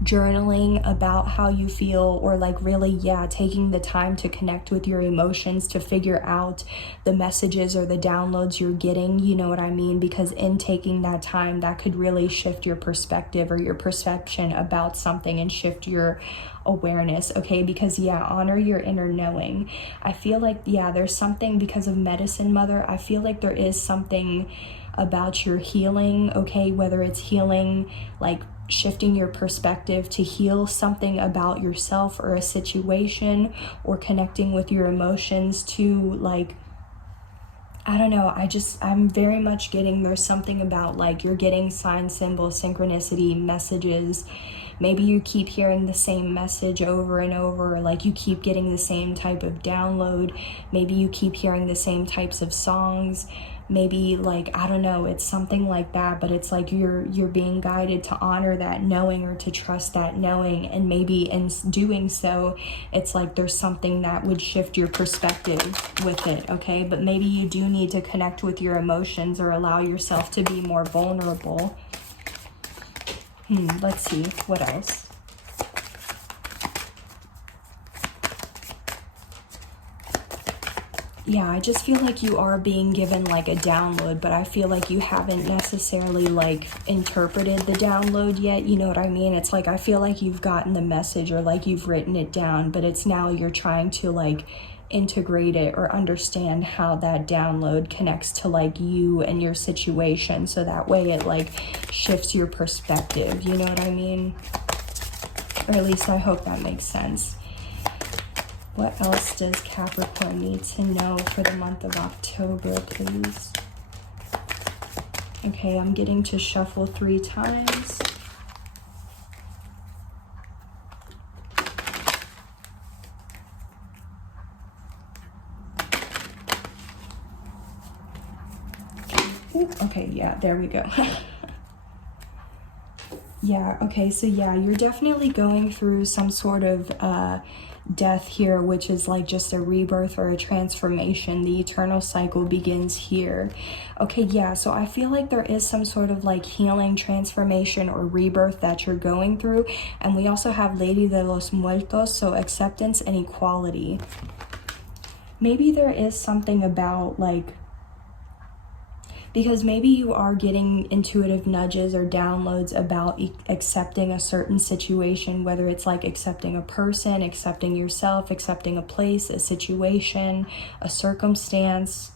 journaling about how you feel, or like really, yeah, taking the time to connect with your emotions to figure out the messages or the downloads you're getting, you know what I mean? Because in taking that time, that could really shift your perspective or your perception about something and shift your awareness, okay? Because yeah, honor your inner knowing. I feel like, yeah, there's something because of Medicine Mother. I feel like there is something about your healing, okay? Whether it's healing, like shifting your perspective to heal something about yourself or a situation, or connecting with your emotions to like, I don't know, I'm very much getting, there's something about like you're getting signs, symbols, synchronicity, messages, maybe you keep hearing the same message over and over, like you keep getting the same type of download. Maybe you keep hearing the same types of songs. Maybe, like, I don't know, it's something like that, but it's like you're being guided to honor that knowing, or to trust that knowing. And maybe in doing so, it's like there's something that would shift your perspective with it, okay? But maybe you do need to connect with your emotions, or allow yourself to be more vulnerable. Let's see, what else? Yeah, I just feel like you are being given like a download, but I feel like you haven't necessarily like interpreted the download yet. You know what I mean? It's like I feel like you've gotten the message, or like you've written it down, but it's now you're trying to like integrate it or understand how that download connects to like you and your situation, so that way it like shifts your perspective. You know what I mean? Or at least I hope that makes sense. What else does Capricorn need to know for the month of October, please? Okay, I'm getting to shuffle 3 times. Ooh, okay, yeah, there we go. Yeah, okay, so yeah, you're definitely going through some sort of death here, which is like just a rebirth or a transformation. The eternal cycle begins here. Okay, yeah, so I feel like there is some sort of like healing, transformation, or rebirth that you're going through. And we also have Lady de los Muertos, so acceptance and equality. Maybe there is something about like, because maybe you are getting intuitive nudges or downloads about accepting a certain situation, whether it's like accepting a person, accepting yourself, accepting a place, a situation, a circumstance,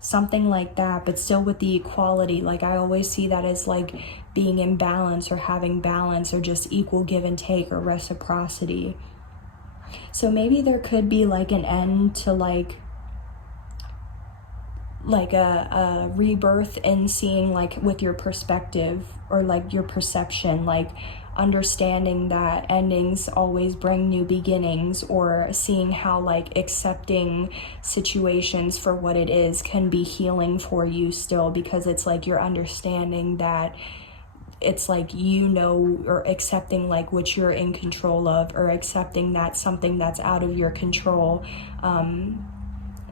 something like that, but still with the equality. Like I always see that as like being in balance, or having balance, or just equal give and take, or reciprocity. So maybe there could be like an end to like a rebirth in seeing like with your perspective, or like your perception, like understanding that endings always bring new beginnings, or seeing how like accepting situations for what it is can be healing for you still, because it's like you're understanding that it's like, you know, or accepting like what you're in control of, or accepting that something that's out of your control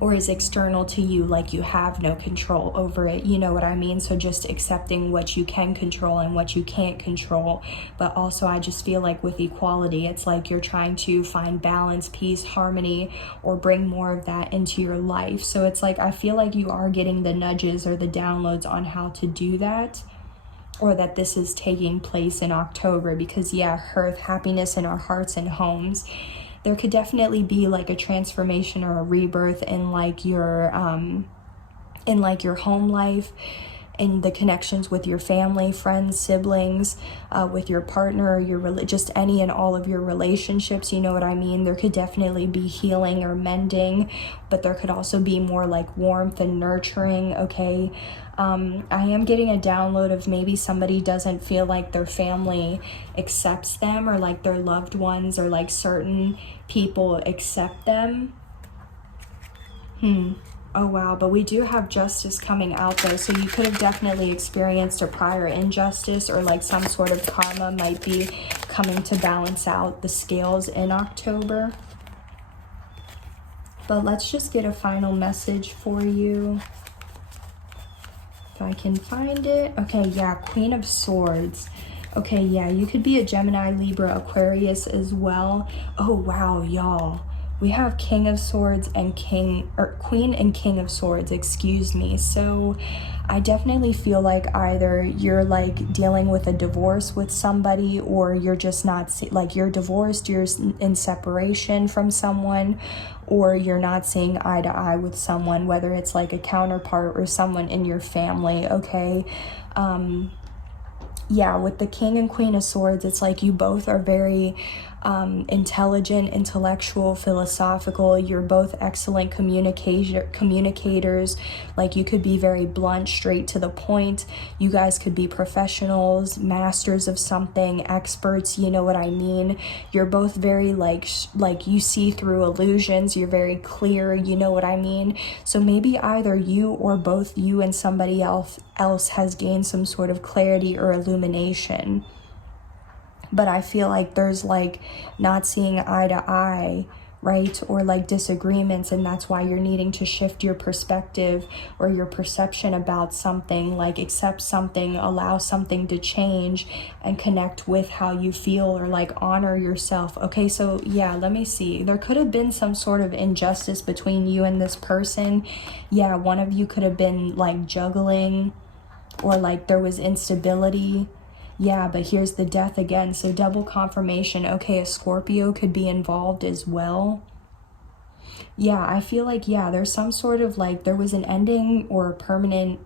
or is external to you, like you have no control over it. You know what I mean? So just accepting what you can control and what you can't control. But also I just feel like with equality, it's like you're trying to find balance, peace, harmony, or bring more of that into your life. So it's like I feel like you are getting the nudges or the downloads on how to do that, or that this is taking place in October, because yeah, hearth, happiness in our hearts and homes. There could definitely be like a transformation or a rebirth in like your home life, in the connections with your family, friends, siblings, with your partner, just any and all of your relationships. You know what I mean? There could definitely be healing or mending, but there could also be more like warmth and nurturing. Okay. I am getting a download of maybe somebody doesn't feel like their family accepts them, or like their loved ones, or like certain people accept them. Oh wow, but we do have justice coming out though, so you could have definitely experienced a prior injustice, or like some sort of karma might be coming to balance out the scales in October. But let's just get a final message for you. If I can find it. Okay, yeah, Queen of Swords. Okay, yeah, you could be a Gemini, Libra, Aquarius as well. Oh wow, y'all. We have King of Swords and Queen and King of Swords, excuse me. So I definitely feel like either you're like dealing with a divorce with somebody, or you're just not, like you're divorced, you're in separation from someone, or you're not seeing eye to eye with someone, whether it's like a counterpart or someone in your family, okay? Yeah, with the King and Queen of Swords, it's like you both are very intelligent, intellectual, philosophical. You're both excellent communicators. Like, you could be very blunt, straight to the point. You guys could be professionals, masters of something, experts, you know what I mean? You're both very like you see through illusions. You're very clear, you know what I mean? So maybe either you or both you and somebody else has gained some sort of clarity or illumination. But I feel like there's like not seeing eye to eye, right? Or like disagreements, and that's why you're needing to shift your perspective or your perception about something, like accept something, allow something to change, and connect with how you feel, or like honor yourself. Okay, so yeah, let me see. There could have been some sort of injustice between you and this person. Yeah, one of you could have been like juggling, or like there was instability. Yeah, but here's the death again. So double confirmation. Okay, a Scorpio could be involved as well. Yeah, I feel like, yeah, there's some sort of like, there was an ending or a permanent,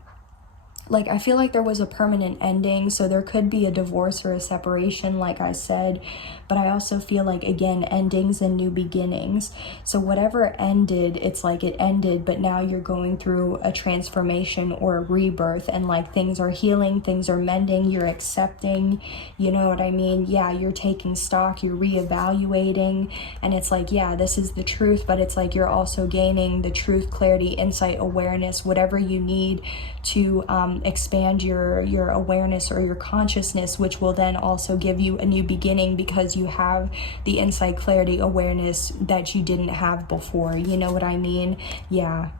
like, I feel like there was a permanent ending. So there could be a divorce or a separation, like I said. But I also feel like, again, endings and new beginnings. So whatever ended, it's like it ended, but now you're going through a transformation or a rebirth, and like things are healing, things are mending, you're accepting, you know what I mean? Yeah, you're taking stock, you're reevaluating, and it's like, yeah, this is the truth, but it's like you're also gaining the truth, clarity, insight, awareness, whatever you need to expand your awareness or your consciousness, which will then also give you a new beginning, because you have the insight, clarity, awareness that you didn't have before. You know what I mean? Yeah.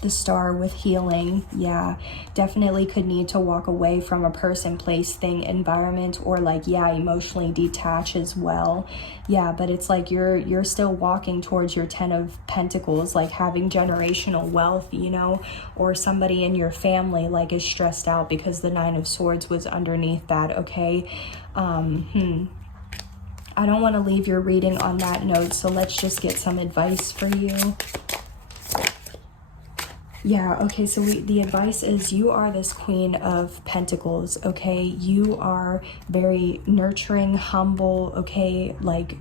The Star with healing. Yeah, definitely could need to walk away from a person, place, thing, environment, or like, yeah, emotionally detach as well. Yeah, but it's like you're still walking towards your 10 of Pentacles, like having generational wealth, you know, or somebody in your family like is stressed out because the 9 of Swords was underneath that. Okay. I don't want to leave your reading on that note, so let's just get some advice for you. Yeah, okay, so the advice is, you are this Queen of Pentacles, okay? You are very nurturing, humble, okay? Like,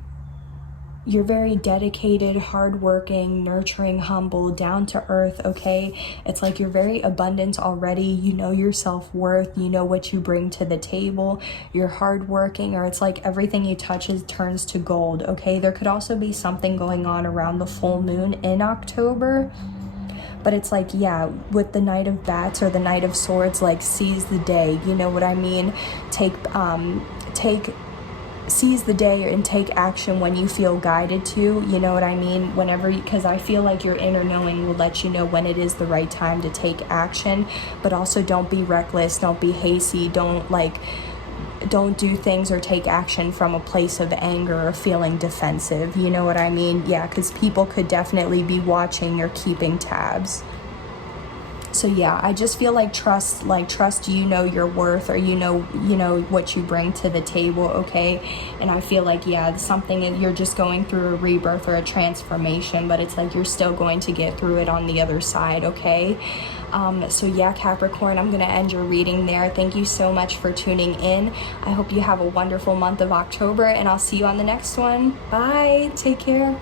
you're very dedicated, hardworking, nurturing, humble, down to earth, okay? It's like you're very abundant already. You know your self-worth. You know what you bring to the table. You're hardworking, or it's like everything you touch turns to gold, okay? There could also be something going on around the full moon in October. But it's like, yeah, with the Knight of Bats or the Knight of Swords, like, seize the day. You know what I mean? Seize the day and take action when you feel guided to, you know what I mean? Whenever, because I feel like your inner knowing will let you know when it is the right time to take action. But also, don't be reckless, don't be hasty, don't do things or take action from a place of anger or feeling defensive, you know what I mean? Yeah, because people could definitely be watching or keeping tabs. So yeah, I just feel like trust, you know your worth, or you know what you bring to the table, okay? And I feel like, yeah, something, you're just going through a rebirth or a transformation, but it's like you're still going to get through it on the other side, okay? So yeah, Capricorn, I'm gonna end your reading there. Thank you so much for tuning in. I hope you have a wonderful month of October, and I'll see you on the next one. Bye, take care.